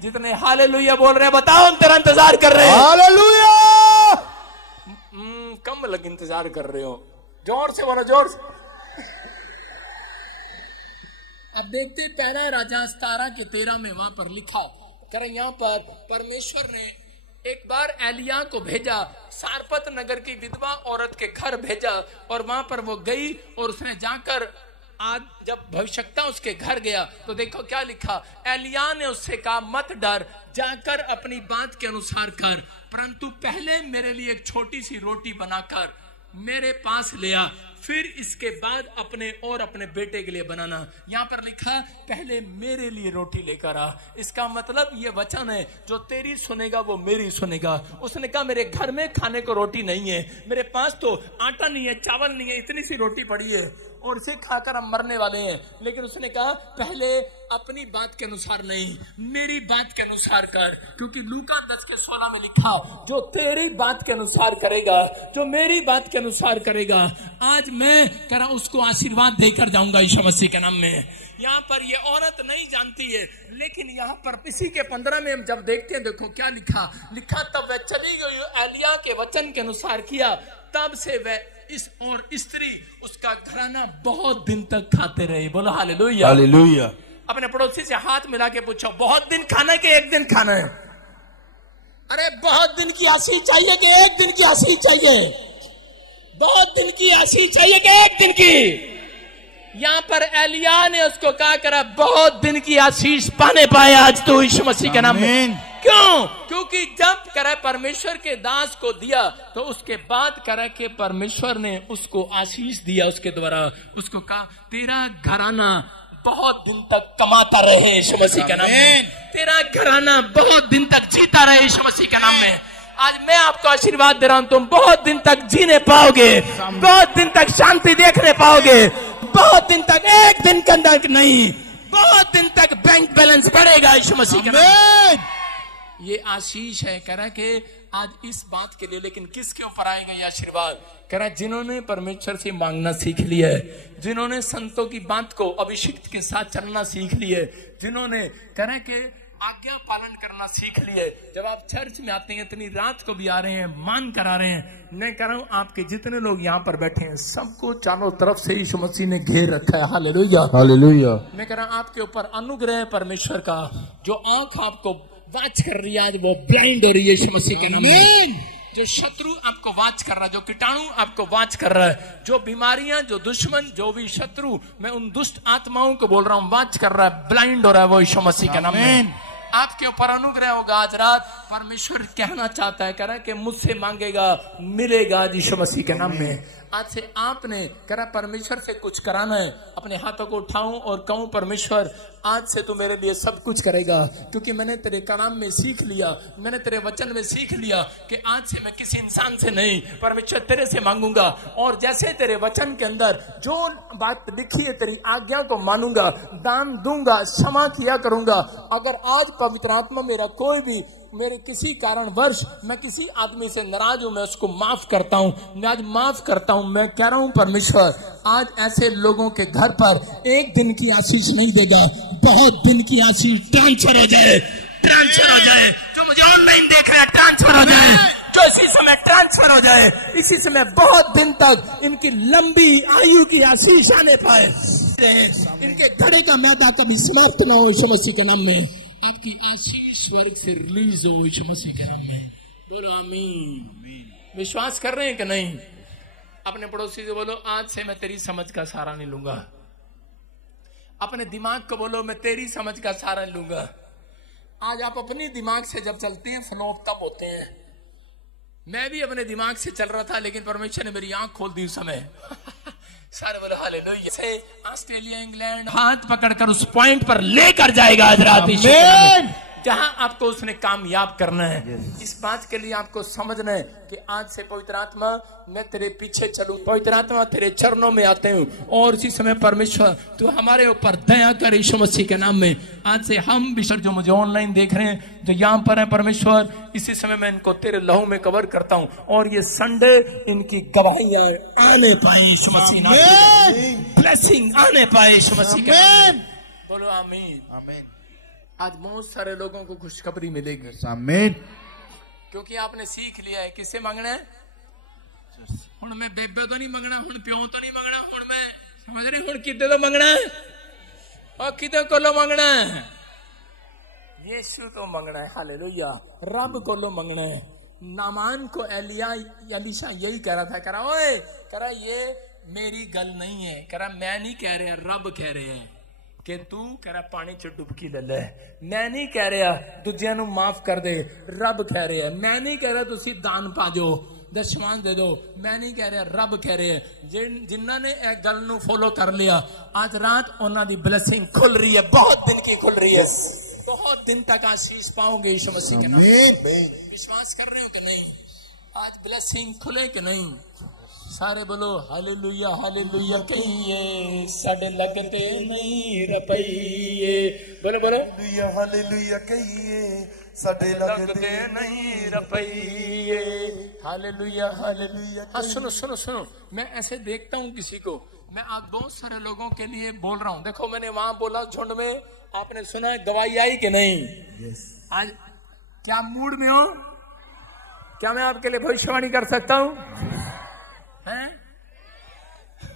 जितने हालेलुया बोल रहे हैं बताओ हम तेरा इंतजार कर रहे हैं। हालेलुया। कम लग इंतजार कर रहे हो, जोर से बोलो, जोर से। अब देखते पहला राजा 17 के 13 में वहां पर लिखा, करें यहाँ पर परमेश्वर ने एक बार एलिया को भेजा, सारपत नगर की विधवा औरत के घर भेजा, और वहां पर वो गई और उसने जाकर आज जब भविष्यवक्ता उसके घर गया तो देखो क्या लिखा। एलिया ने उससे कहा मत डर, जाकर अपनी बात के अनुसार कर, परंतु पहले मेरे लिए एक छोटी सी रोटी बनाकर मेरे पास ले आ, फिर इसके बाद अपने और अपने बेटे के लिए बनाना। यहाँ पर लिखा पहले मेरे लिए रोटी लेकर आ। इसका मतलब ये वचन है जो तेरी सुनेगा वो मेरी सुनेगा। उसने कहा मेरे घर में खाने को रोटी नहीं है, मेरे पास तो आटा नहीं है, चावल नहीं है, इतनी सी रोटी पड़ी है और इसे खाकर हम मरने वाले हैं। लेकिन उसने कहा पहले अपनी बात के अनुसार नहीं, मेरी बात के अनुसार कर, क्योंकि लूका 10 के 16 में लिखा जो तेरी बात के अनुसार करेगा, जो मेरी बात के अनुसार करेगा, आज मैं कह रहा उसको आशीर्वाद देकर जाऊंगा यीशु मसीह के नाम में। यहाँ पर ये औरत नहीं जानती है, लेकिन यहाँ पर इसी के 15 में हम जब देखते हैं, देखो क्या लिखा। तब वह चली गई, एलिया के वचन के अनुसार किया, तब से वह इस और स्त्री उसका घराना बहुत दिन तक खाते रहे। बोलो हालेलुया, हालेलुया। अपने पड़ोसी से हाथ मिला के पूछो, बहुत दिन खाना है कि एक दिन खाना है? अरे बहुत दिन की आशीष चाहिए कि एक दिन की आशीष चाहिए? बहुत दिन की आशीष चाहिए कि एक दिन की? यहां पर एलिया ने उसको कहा करा, बहुत दिन की आशीष पाने पाए आज तो यीशु मसीह के नाम में। क्यों? क्योंकि जब करे परमेश्वर के दास को दिया तो उसके बाद करे कि परमेश्वर ने उसको आशीष दिया, उसके द्वारा उसको कहा, तेरा घराना बहुत दिन तक कमाता रहे यीशु मसीह के नाम में, तेरा घराना बहुत दिन तक जीता रहे यीशु मसीह के नाम में। आज मैं आपको आशीर्वाद दे रहा हूं, तुम बहुत दिन तक जीने पाओगे, बहुत दिन तक शांति देखने पाओगे, बहुत दिन तक, एक दिन के अंदर नहीं, बहुत दिन तक बैंक बैलेंस बढ़ेगा यीशु मसीह के नाम। ये आशीष है। कह रहा कि आज इस बात के लिए, लेकिन किसके ऊपर आएगा ये आशीर्वाद? कह रहा जिन्होंने परमेश्वर से मांगना सीख लिया है, जिन्होंने संतों की बात को अभिषिक्त के साथ चलना सीख लिया है, जिन्होंने कह रहा कि आज्ञा पालन करना सीख लिए। जब आप चर्च में आते हैं, इतनी रात को भी आ रहे हैं, मान कर आ रहे हैं, मैं कह रहा हूं आपके जितने लोग यहाँ पर बैठे हैं सबको चारों तरफ से यीशु मसीह ने घेर रखा है। Hallelujah, hallelujah. मैं कह रहा हूं आपके ऊपर अनुग्रह है परमेश्वर का, जो आंख आपको वाच कर रही है आज वो ब्लाइंड हो रही है यीशु मसीह के नाम में। जो शत्रु आपको वाच कर रहा है, जो कीटाणु आपको वाच कर रहा है, जो बीमारियां, जो दुश्मन, जो भी शत्रु, मैं उन दुष्ट आत्माओं को बोल रहा हूं, वाच कर रहा है, ब्लाइंड हो रहा है वो यीशु मसीह के नाम में। आपके ऊपर अनुग्रह होगा आज रात। परमेश्वर कहना चाहता है, कह रहा है कि मुझसे मांगेगा मिलेगा यीशु मसीह के नाम में। आज से आपने कह रहा परमेश्वर से कुछ कराना है, अपने हाथों को उठाऊं और कहूं, परमेश्वर आज से तू मेरे लिए सब कुछ करेगा, क्योंकि मैंने तेरे कलाम में सीख लिया, मैंने तेरे वचन में सीख लिया कि आज से मैं किसी इंसान से नहीं, परमेश्वर तेरे से मांगूंगा। और जैसे तेरे वचन के अंदर जो बात लिखी है, तेरी आज्ञा को मानूंगा, दान दूंगा, क्षमा किया करूंगा। अगर आज पवित्र आत्मा मेरा कोई भी मेरे किसी कारणवश मैं किसी आदमी से नाराज हूं, मैं उसको माफ करता हूं, मैं आज माफ करता हूं। मैं कह रहा हूं परमेश्वर आज ऐसे लोगों के घर पर एक दिन की आशीष नहीं देगा, बहुत दिन की आशीष ट्रांसफर हो जाए, ट्रांसफर हो जाए। जो मुझे ऑनलाइन देख रहे हैं ट्रांसफर हो जाए, जो इसी समय ट्रांसफर हो जाए, इसी समय बहुत दिन तक इनकी लंबी आयु की आशीष आने पाए, इनके घड़े का मैदा कभी समाप्त न हो यीशु मसीह के नाम में। आपकी आशीष स्वर्ग से रिलीज हो यीशु मसीह के नाम में। बोलो आमीन। विश्वास कर रहे हैं कि नहीं? अपने पड़ोसी से बोलो, आज से मैं तेरी समझ का सहारा नहीं लूंगा। अपने दिमाग को बोलो, मैं तेरी समझ का सहारा नहीं लूंगा। आज आप अपनी दिमाग से जब चलते हैं फ्लॉप तब होते हैं। मैं भी अपने दिमाग से चल रहा था, लेकिन परमेश्वर ने मेरी आंख खोल दी उस समय। सारे बोलो हालेलुया। से ऑस्ट्रेलिया इंग्लैंड हाथ पकड़कर उस पॉइंट पर लेकर जाएगा आज रात, जहां आपको उसने कामयाब करना है। इस बात के लिए आपको समझना है कि आज से पवित्र आत्मा मैं तेरे पीछे चलूं, पवित्र आत्मा तेरे चरणों में आते हूं। और इसी समय परमेश्वर तू हमारे ऊपर दया कर यीशु मसीह के नाम में। आज से हम विशर जो मुझे ऑनलाइन देख रहे हैं, जो यहाँ पर है, परमेश्वर इसी समय मैं इनको तेरे लहू में कवर करता हूँ, और ये संडे इनकी गवाहियां आने पाए यीशु मसीह में, ब्लेसिंग आने पाए यीशु मसीह के नाम में। बोलो आमीन, आमीन। आज बहुत सारे लोगों को खुशखबरी मिलेगी, आमीन, क्योंकि आपने सीख लिया है किससे मांगना है। हुण मैं बेबे तो नहीं मांगना, हुण प्यो तो नहीं मांगना, हुण मैं समझ रही, हुण किदे तो मांगना है, और किदे कोलो मांगना है? यीशु तो मांगना है। हालेलुया। रब कोलो मांगना है। नामान को एलिशा यही कह रहा था, कह रहा ओए, कह रहा ये मेरी गल नहीं है, कह रहा मैं नहीं कह रहा, रब कह रहे हैं कि तू कह रहा पानी च डुबकी ले ले। मैं नहीं कह रहा दूजिया नू माफ कर दे, रब कह रहे हैं। मैं नहीं कह रहा तुसी दान पा जो, दशमान दे दो, मैं नहीं कह रहा, रब कह रहे हैं। जिन्हों ने एक गल नू फॉलो कर लिया, आज रात उन्हों की ब्लेसिंग खुल रही है, बहुत दिन की खुल रही है, बहुत दिन तक आशीष पाओगे यीशु मसीह के नाम में। विश्वास कर रहे हो कि नहीं? आज ब्लेसिंग खुले कि नहीं? सारे बोलो हालेलुया, हालेलुया कहिए, साडे लगते नहीं रुपये। बोलो बोलो हालेलुया, हालेलुया कहिए, साडे लगते नहीं रुपये। Hallelujah, hallelujah. हाँ सुनो सुनो सुनो, मैं ऐसे देखता हूँ किसी को, मैं आज बहुत सारे लोगों के लिए बोल रहा हूँ। देखो मैंने वहां बोला झुंड में, आपने सुना है, गवाही आई कि नहीं? आज क्या मूड में हो? क्या मैं आपके लिए भविष्यवाणी कर सकता हूँ? हैं?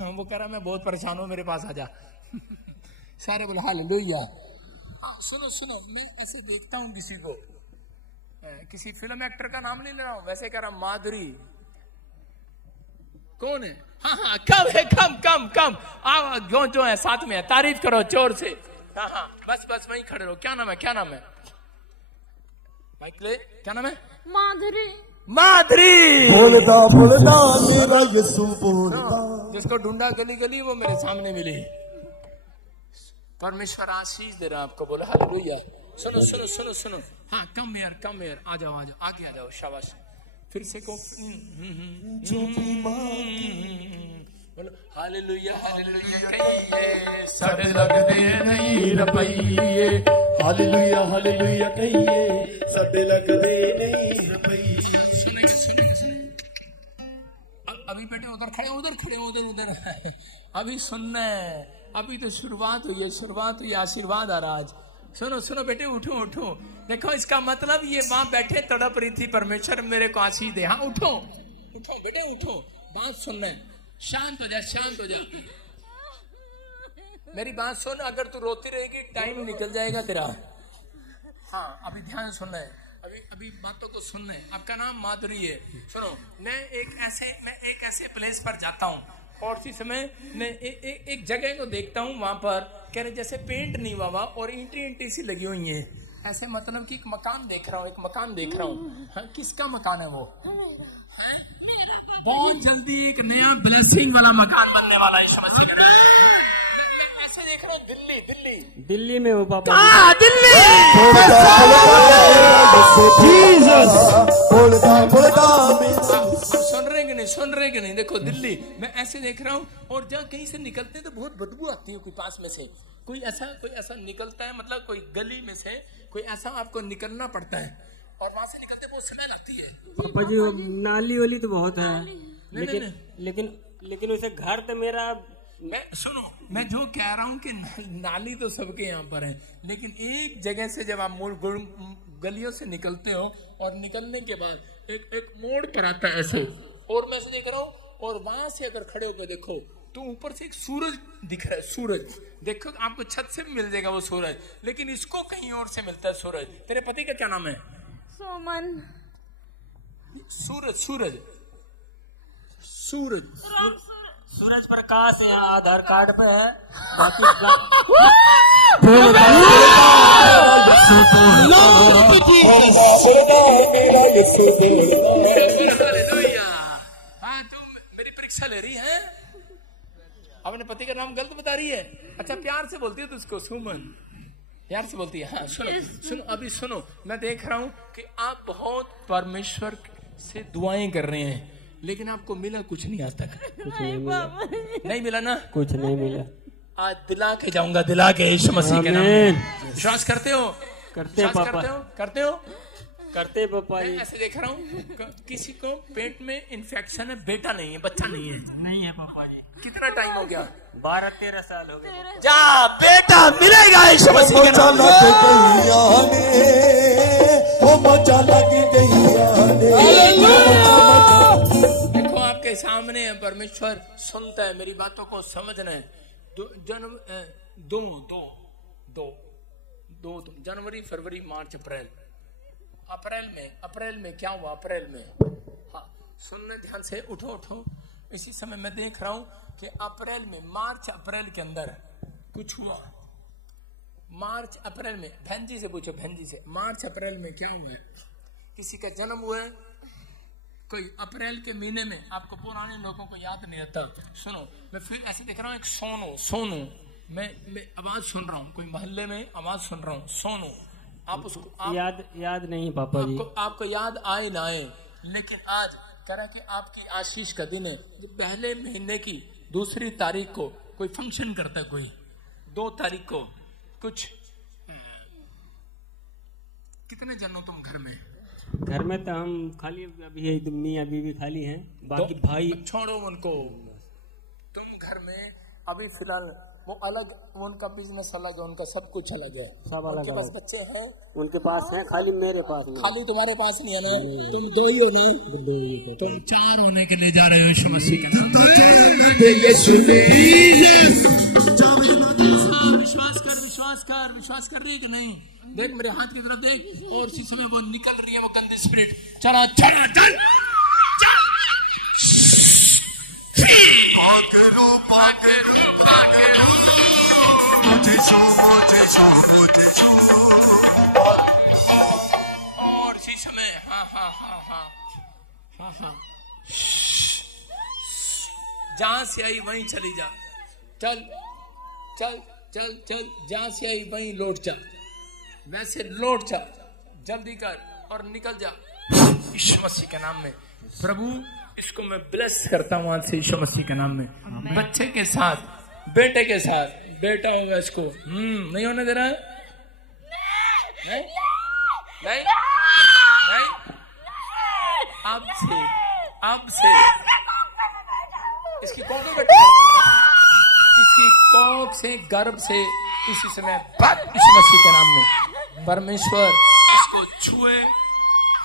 वो कह रहा मैं बहुत परेशान हूं, मेरे पास आ जा। सारे बोले हालेलुया। सुनो सुनो, मैं ऐसे देखता हूँ किसी को, किसी फिल्म एक्टर का नाम नहीं ले रहा हूं, वैसे कह रहा माधुरी कौन है? हाँ हाँ, कम है, कम कम कम, आओ जो है साथ में है, तारीफ करो जोर से। हाँ हाँ, बस बस वहीं खड़े रहो। क्या नाम है, क्या नाम है? माइकले, क्या नाम है? माधुरी। माधुरी बोलता बोलता मेरा यीशु बोलता। जिसको ढूंढा गली गली वो मेरे सामने मिली। परमेश्वर आशीष दे रहा आपको, बोला हालेलुया। सुनो सुनो सुनो सुनो, हाँ कम यार, कम यार, आ जाओ आ जाओ, आगे आ जाओ, शाबाश। फिर से को बोलो हालेलुया हालेलुया कहिए, सड़ लगदे नहीं रुपये, हालेलुया हालेलुया कहिए, सड़ लगदे नहीं रुपये। सुनेंगे सुनेंगे सुनेंगे। अभी बेटे उधर खड़े, उधर खड़े, उधर उधर अभी सुनना है, अभी तो शुरुआत हुई है, शुरुआत हुई, आशीर्वाद आ रहा आज। सुनो सुनो बेटे, उठो उठो, देखो इसका मतलब ये वहां बैठे तड़प रही थी, परमेश्वर मेरे को आशीष दे। हाँ उठो उठो बेटे उठो, बात सुनना है, शांत हो जा, शांत हो जा, मेरी बात सुन। अगर तू रोती रहेगी टाइम निकल जाएगा तेरा। हाँ अभी ध्यान सुनना है, अभी अभी बातों को सुनना है। आपका नाम माधुरी है। सुनो, मैं एक ऐसे प्लेस पर जाता हूँ और इसी समय मैं एक जगह को देखता हूँ, वहां पर कह रहे जैसे पेंट नहीं हुआ और ईंटी सी लगी हुई है, ऐसे मतलब कि एक मकान देख रहा हूँ, एक मकान देख रहा हूँ। हाँ, किसका मकान है वो? बहुत जल्दी एक नया ब्लेसिंग वाला मकान बनने वाला है। ऐसे देख रहा हूँ, दिल्ली दिल्ली दिल्ली में हो पापा। दिल्ली सुन रहे कि नहीं? देखो दिल्ली, मैं ऐसे देख रहा हूँ और जहाँ कहीं से निकलते हैं तो बहुत बदबू आती है। कोई पास में से कोई ऐसा निकलता है, मतलब कोई गली में से कोई ऐसा आपको निकलना पड़ता है और वहां से निकलते बहुत स्मेल आती है। पापा जी नाली वाली तो बहुत है, लेकिन नहीं। लेकिन उसे घर तो मेरा। सुनो, मैं जो कह रहा हूँ कि नाली तो सबके यहाँ पर है, लेकिन एक जगह से जब आप गलियों से निकलते हो और निकलने के बाद एक मोड़ पर आता है ऐसे, और मैं ऐसे देख रहा हूँ, और वहां से अगर खड़े होकर देखो तो ऊपर से एक सूरज दिख रहा है। सूरज देखो, आपको छत से भी मिल जाएगा वो सूरज, लेकिन इसको कहीं और से मिलता है सूरज। तेरे पति का क्या नाम है? सोमन। सूरज सूरज सूरज सूरज प्रकाश यहाँ आधार कार्ड पे है, बाकी हाँ, तुम मेरी परीक्षा ले रही है, अपने पति का नाम गलत बता रही है। अच्छा, प्यार से बोलती है तो उसको सुमन, प्यार से बोलती है। हाँ सुनो सुनो, अभी सुनो, मैं देख रहा हूँ कि आप बहुत परमेश्वर से दुआएं कर रहे हैं, लेकिन आपको मिला कुछ नहीं आज तक। नहीं मिला ना? कुछ नहीं मिला। आज दिला के जाऊंगा, दिला के, यीशु मसीह के नाम में। विश्वास करते हो? करते पापा, करते हो करते पापा जी। ऐसे देख रहा हूँ किसी को पेट में इन्फेक्शन है, बेटा नहीं है, बच्चा नहीं है। नहीं है पापा जी। कितना टाइम हो गया? 12-13 साल हो गए। जा बेटा मिलेगा यीशु मसीह के नाम में। देखो आपके सामने है, परमेश्वर सुनता है, मेरी बातों को समझना है। जन्म दो जनवरी फरवरी मार्च अप्रैल में क्या हुआ? अप्रैल में, हाँ सुनना ध्यान से, उठो। इसी समय मैं देख रहा हूं कि अप्रैल में, मार्च अप्रैल के अंदर कुछ हुआ। मार्च अप्रैल में, बहन जी से पूछो, बहन जी से, मार्च अप्रैल में क्या हुआ है? किसी का जन्म हुआ है कोई अप्रैल के महीने में? आपको पुराने लोगों को याद नहीं रहता। सुनो, मैं फिर ऐसे देख रहा हूँ, एक सोनू मैं आवाज सुन रहा हूँ, कोई मोहल्ले में आवाज सुन रहा हूँ, सोनू। आप उसको याद नहीं पापा जी। आपको याद आए ना आए, लेकिन आज कह रहा कि आपकी आशीष का दिन है। पहले महीने की 2 तारीख को कोई फंक्शन करता है, कोई 2 तारीख को कुछ। कितने जन हो तुम घर में? घर में तो हम खाली अभी मियाँ बीवी खाली हैं, बाकी भाई। छोड़ो उनको, तुम घर में अभी फिलहाल वो अलग, उनका बिजनेस अलग है, उनका सब कुछ अलग है, सब अलग। उनके पास बच्चे हैं, उनके पास हैं, खाली मेरे पास नहीं। खाली तुम्हारे पास नहीं है ना? तुम 2 ही हो ना? तुम 4 होने के लिए जा रहे हो यीशु मसीह के नाम में। विश्वास कर रही है कि नहीं? देख मेरे हाथ की तरफ देख, और इसी समय वो निकल रही है वो गंदी स्पिरिट। चला चला चल और इसी समय हाँ जहां से आई वहीं चली जा। चल चल चल चल, जहां से आई वहीं लौट जा, वैसे लौट जा, जल्दी कर और निकल जा यीशु मसीह के नाम में। प्रभु इसको मैं ब्लेस करता हूँ आज से यीशु मसीह के नाम में। बच्चे के साथ, बेटे के साथ, बेटा होगा इसको नहीं होने दे रहा है? नहीं नहीं नहीं, अब से इसकी कौन बेटा, इसकी कोख से, गर्भ से इसी समय यीशु मसीह के नाम में परमेश्वर इसको छुए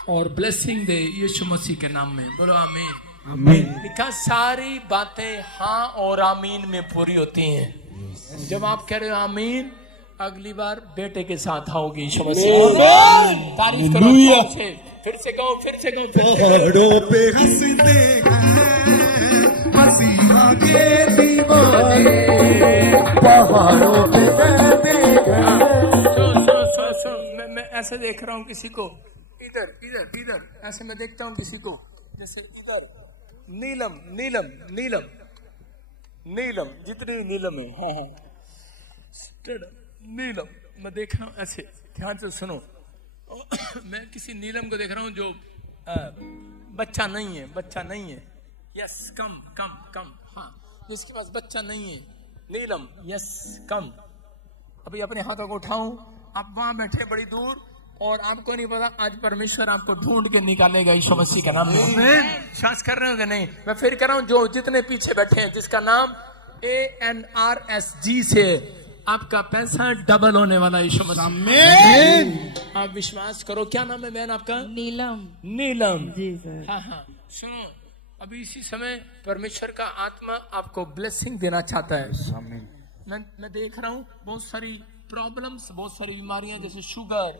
और ब्लेसिंग दे यीशु मसीह के नाम में। बोलो आमीन। आमीन। लिखा सारी बातें हाँ और आमीन में पूरी होती हैं। जब आप कह रहे हो आमीन, अगली बार बेटे के साथ आओगी यीशु मसीह। तारीफ करो फिर से कहो, फिर से कहो। पहाड़ों पे हंसते हैं मसीहा के दीवाने, पहाड़ों पे बहते हैं। मैं ऐसे देख रहा हूँ किसी को, इधर इधर इधर, ऐसे मैं देखता हूँ किसी को, जैसे इधर नीलम नीलम नीलम नीलम, जितनी नीलम है हाँ नीलम मैं देख रहा हूँ ऐसे। ध्यान से सुनो, मैं किसी नीलम को देख रहा हूँ जो बच्चा नहीं है। यस कम कम कम, हाँ जिसके पास बच्चा नहीं है, नीलम यस कम। अभी अपने हाथों को उठाऊं, आप वहां बैठे बड़ी दूर और आपको नहीं पता आज परमेश्वर आपको ढूंढ के निकालेगा यीशु मसीह के नाम में। विश्वास कर रहे हो कि नहीं? मैं फिर कर रहा हूं, जो जितने पीछे बैठे हैं जिसका नाम ANRSG से आपका पैसा डबल होने वाला यीशु मसीह में। आप विश्वास करो। क्या नाम है बहन आपका? नीलम जी सर। हाँ सुनो, अभी इसी समय परमेश्वर का आत्मा आपको ब्लेसिंग देना चाहता है। मैं देख रहा हूँ बहुत सारी प्रॉब्लम्स, बहुत सारी बीमारियां, जैसे शुगर,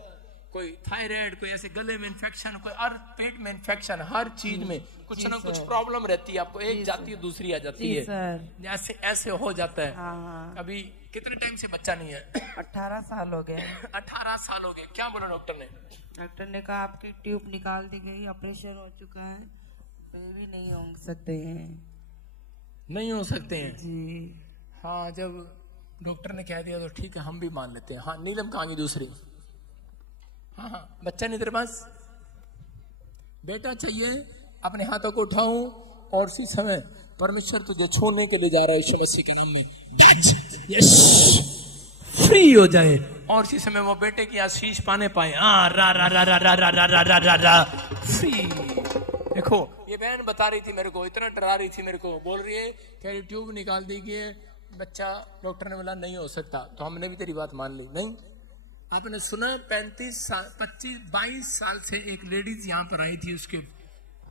कोई थायराइड, कोई ऐसे गले में इन्फेक्शन, कोई पेट में इन्फेक्शन, हर चीज में कुछ ना कुछ प्रॉब्लम रहती है। आपको एक जाती है दूसरी आ जाती है, ऐसे हो जाता है। अभी कितने टाइम से बच्चा नहीं है? 18 साल हो गए। 18 साल हो गए। क्या बोला डॉक्टर ने? डॉक्टर ने कहा आपकी ट्यूब निकाल दी गई, ऑपरेशन हो चुका है, बेबी नहीं हो सकते हैं जी। हाँ, जब डॉक्टर ने कह दिया तो ठीक है, हम भी मान लेते हैं। हाँ नीलम कहाँ गई दूसरी? हाँ बच्चा नहीं तेरे पास? बेटा चाहिए? अपने हाथों को उठाऊं और इसी समय परमेश्वर तुझे छोड़ने के लिए जा रहा है यीशु मसीह के नाम में। यस, फ्री हो जाए और इसी समय वो बेटे की आशीष पाने पाए। फ्री। देखो ये बहन बता रही थी मेरे को, इतना डरा रही थी मेरे को, बोल रही है कि ट्यूब निकाल दी गई, बच्चा डॉक्टर ने बोला नहीं हो सकता, तो हमने भी तेरी बात मान ली। नहीं, आपने सुना 22 साल से एक लेडीज यहाँ पर आई थी,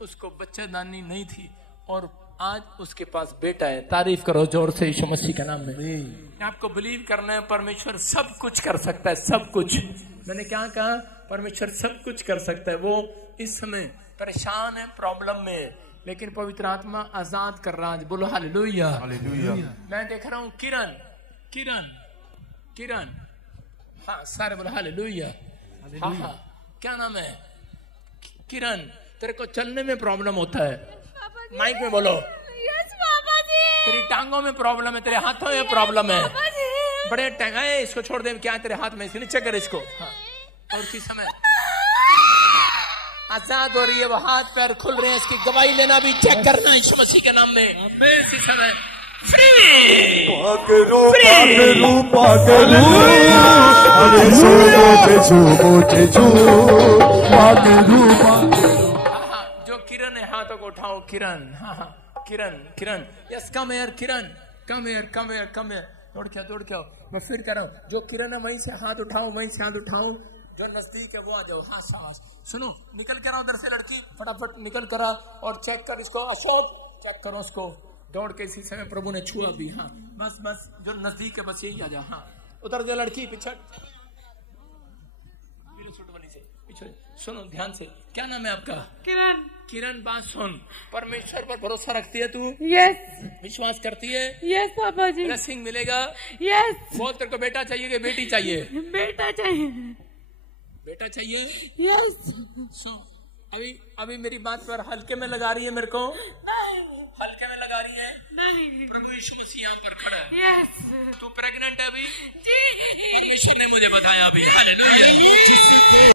उसको बच्चादानी नहीं थी और आज उसके पास बेटा है। तारीफ करो जोर से यीशु मसीह के नाम में। आपको बिलीव करना है, परमेश्वर सब कुछ कर सकता है, सब कुछ। मैंने क्या कहा? परमेश्वर सब कुछ कर सकता है। वो इस समय परेशान है, प्रॉब्लम में है, लेकिन पवित्र आत्मा आजाद कर रहा है। बोलो हालेलुया। मैं देख रहा हूँ किरण, हाँ सारे बोलो हालेलुया। हाँ क्या नाम है? किरण, तेरे को चलने में प्रॉब्लम होता है, माइक में बोलो। तेरी टांगों में प्रॉब्लम है, तेरे हाथों में प्रॉब्लम है, बड़े टांग है। इसको छोड़ दे, क्या है तेरे हाथ में? नीचे कर इसको। हाँ, और किस समय आजाद हो रही है, वो हाथ पैर खुल रहे हैं, इसकी गवाही लेना भी चेक करना यीशु मसीह के नाम में। इसी समय जो किरण है, हाथों को उठाओ। किरण, हाँ Kiran, yes come here Kiran, come here. दौड़ के आओ। मैं फिर कह रहा हूँ, जो किरण है वहीं से हाथ उठाऊं, जो नजदीक है वो आ जाओ। हाँ शाबाश। सुनो, निकल कर आओ उधर से लड़की, फटाफट निकल कर आ और चेक कर इसको। अशोक चेक करो उसको। दौड़ के इसी समय प्रभु ने छुआ भी। हाँ बस जो नजदीक है बस यही आ जाओ। हाँ उतर जा लड़की, पीछे सूट वाली से पीछे। सुनो ध्यान से, क्या नाम है आपका? किरण। किरण, बात सुन, परमेश्वर पर भरोसा रखती है तू? यस। विश्वास करती है? यस पापा जी। ब्लेसिंग मिलेगा? यस। बोल, तेरे को बेटा चाहिए कि बेटी चाहिए? बेटा चाहिए। बेटा चाहिए? यस। अभी मेरी बात पर हल्के में लगा रही है मेरे को? नहीं। हल्के में लगा रही है? नहीं। प्रभु यीशु मसीह यहाँ पर खड़ा है। यस। तू प्रेग्नेंट है अभी? जी। परमेश्वर ने मुझे बताया अभी। हालेलुया।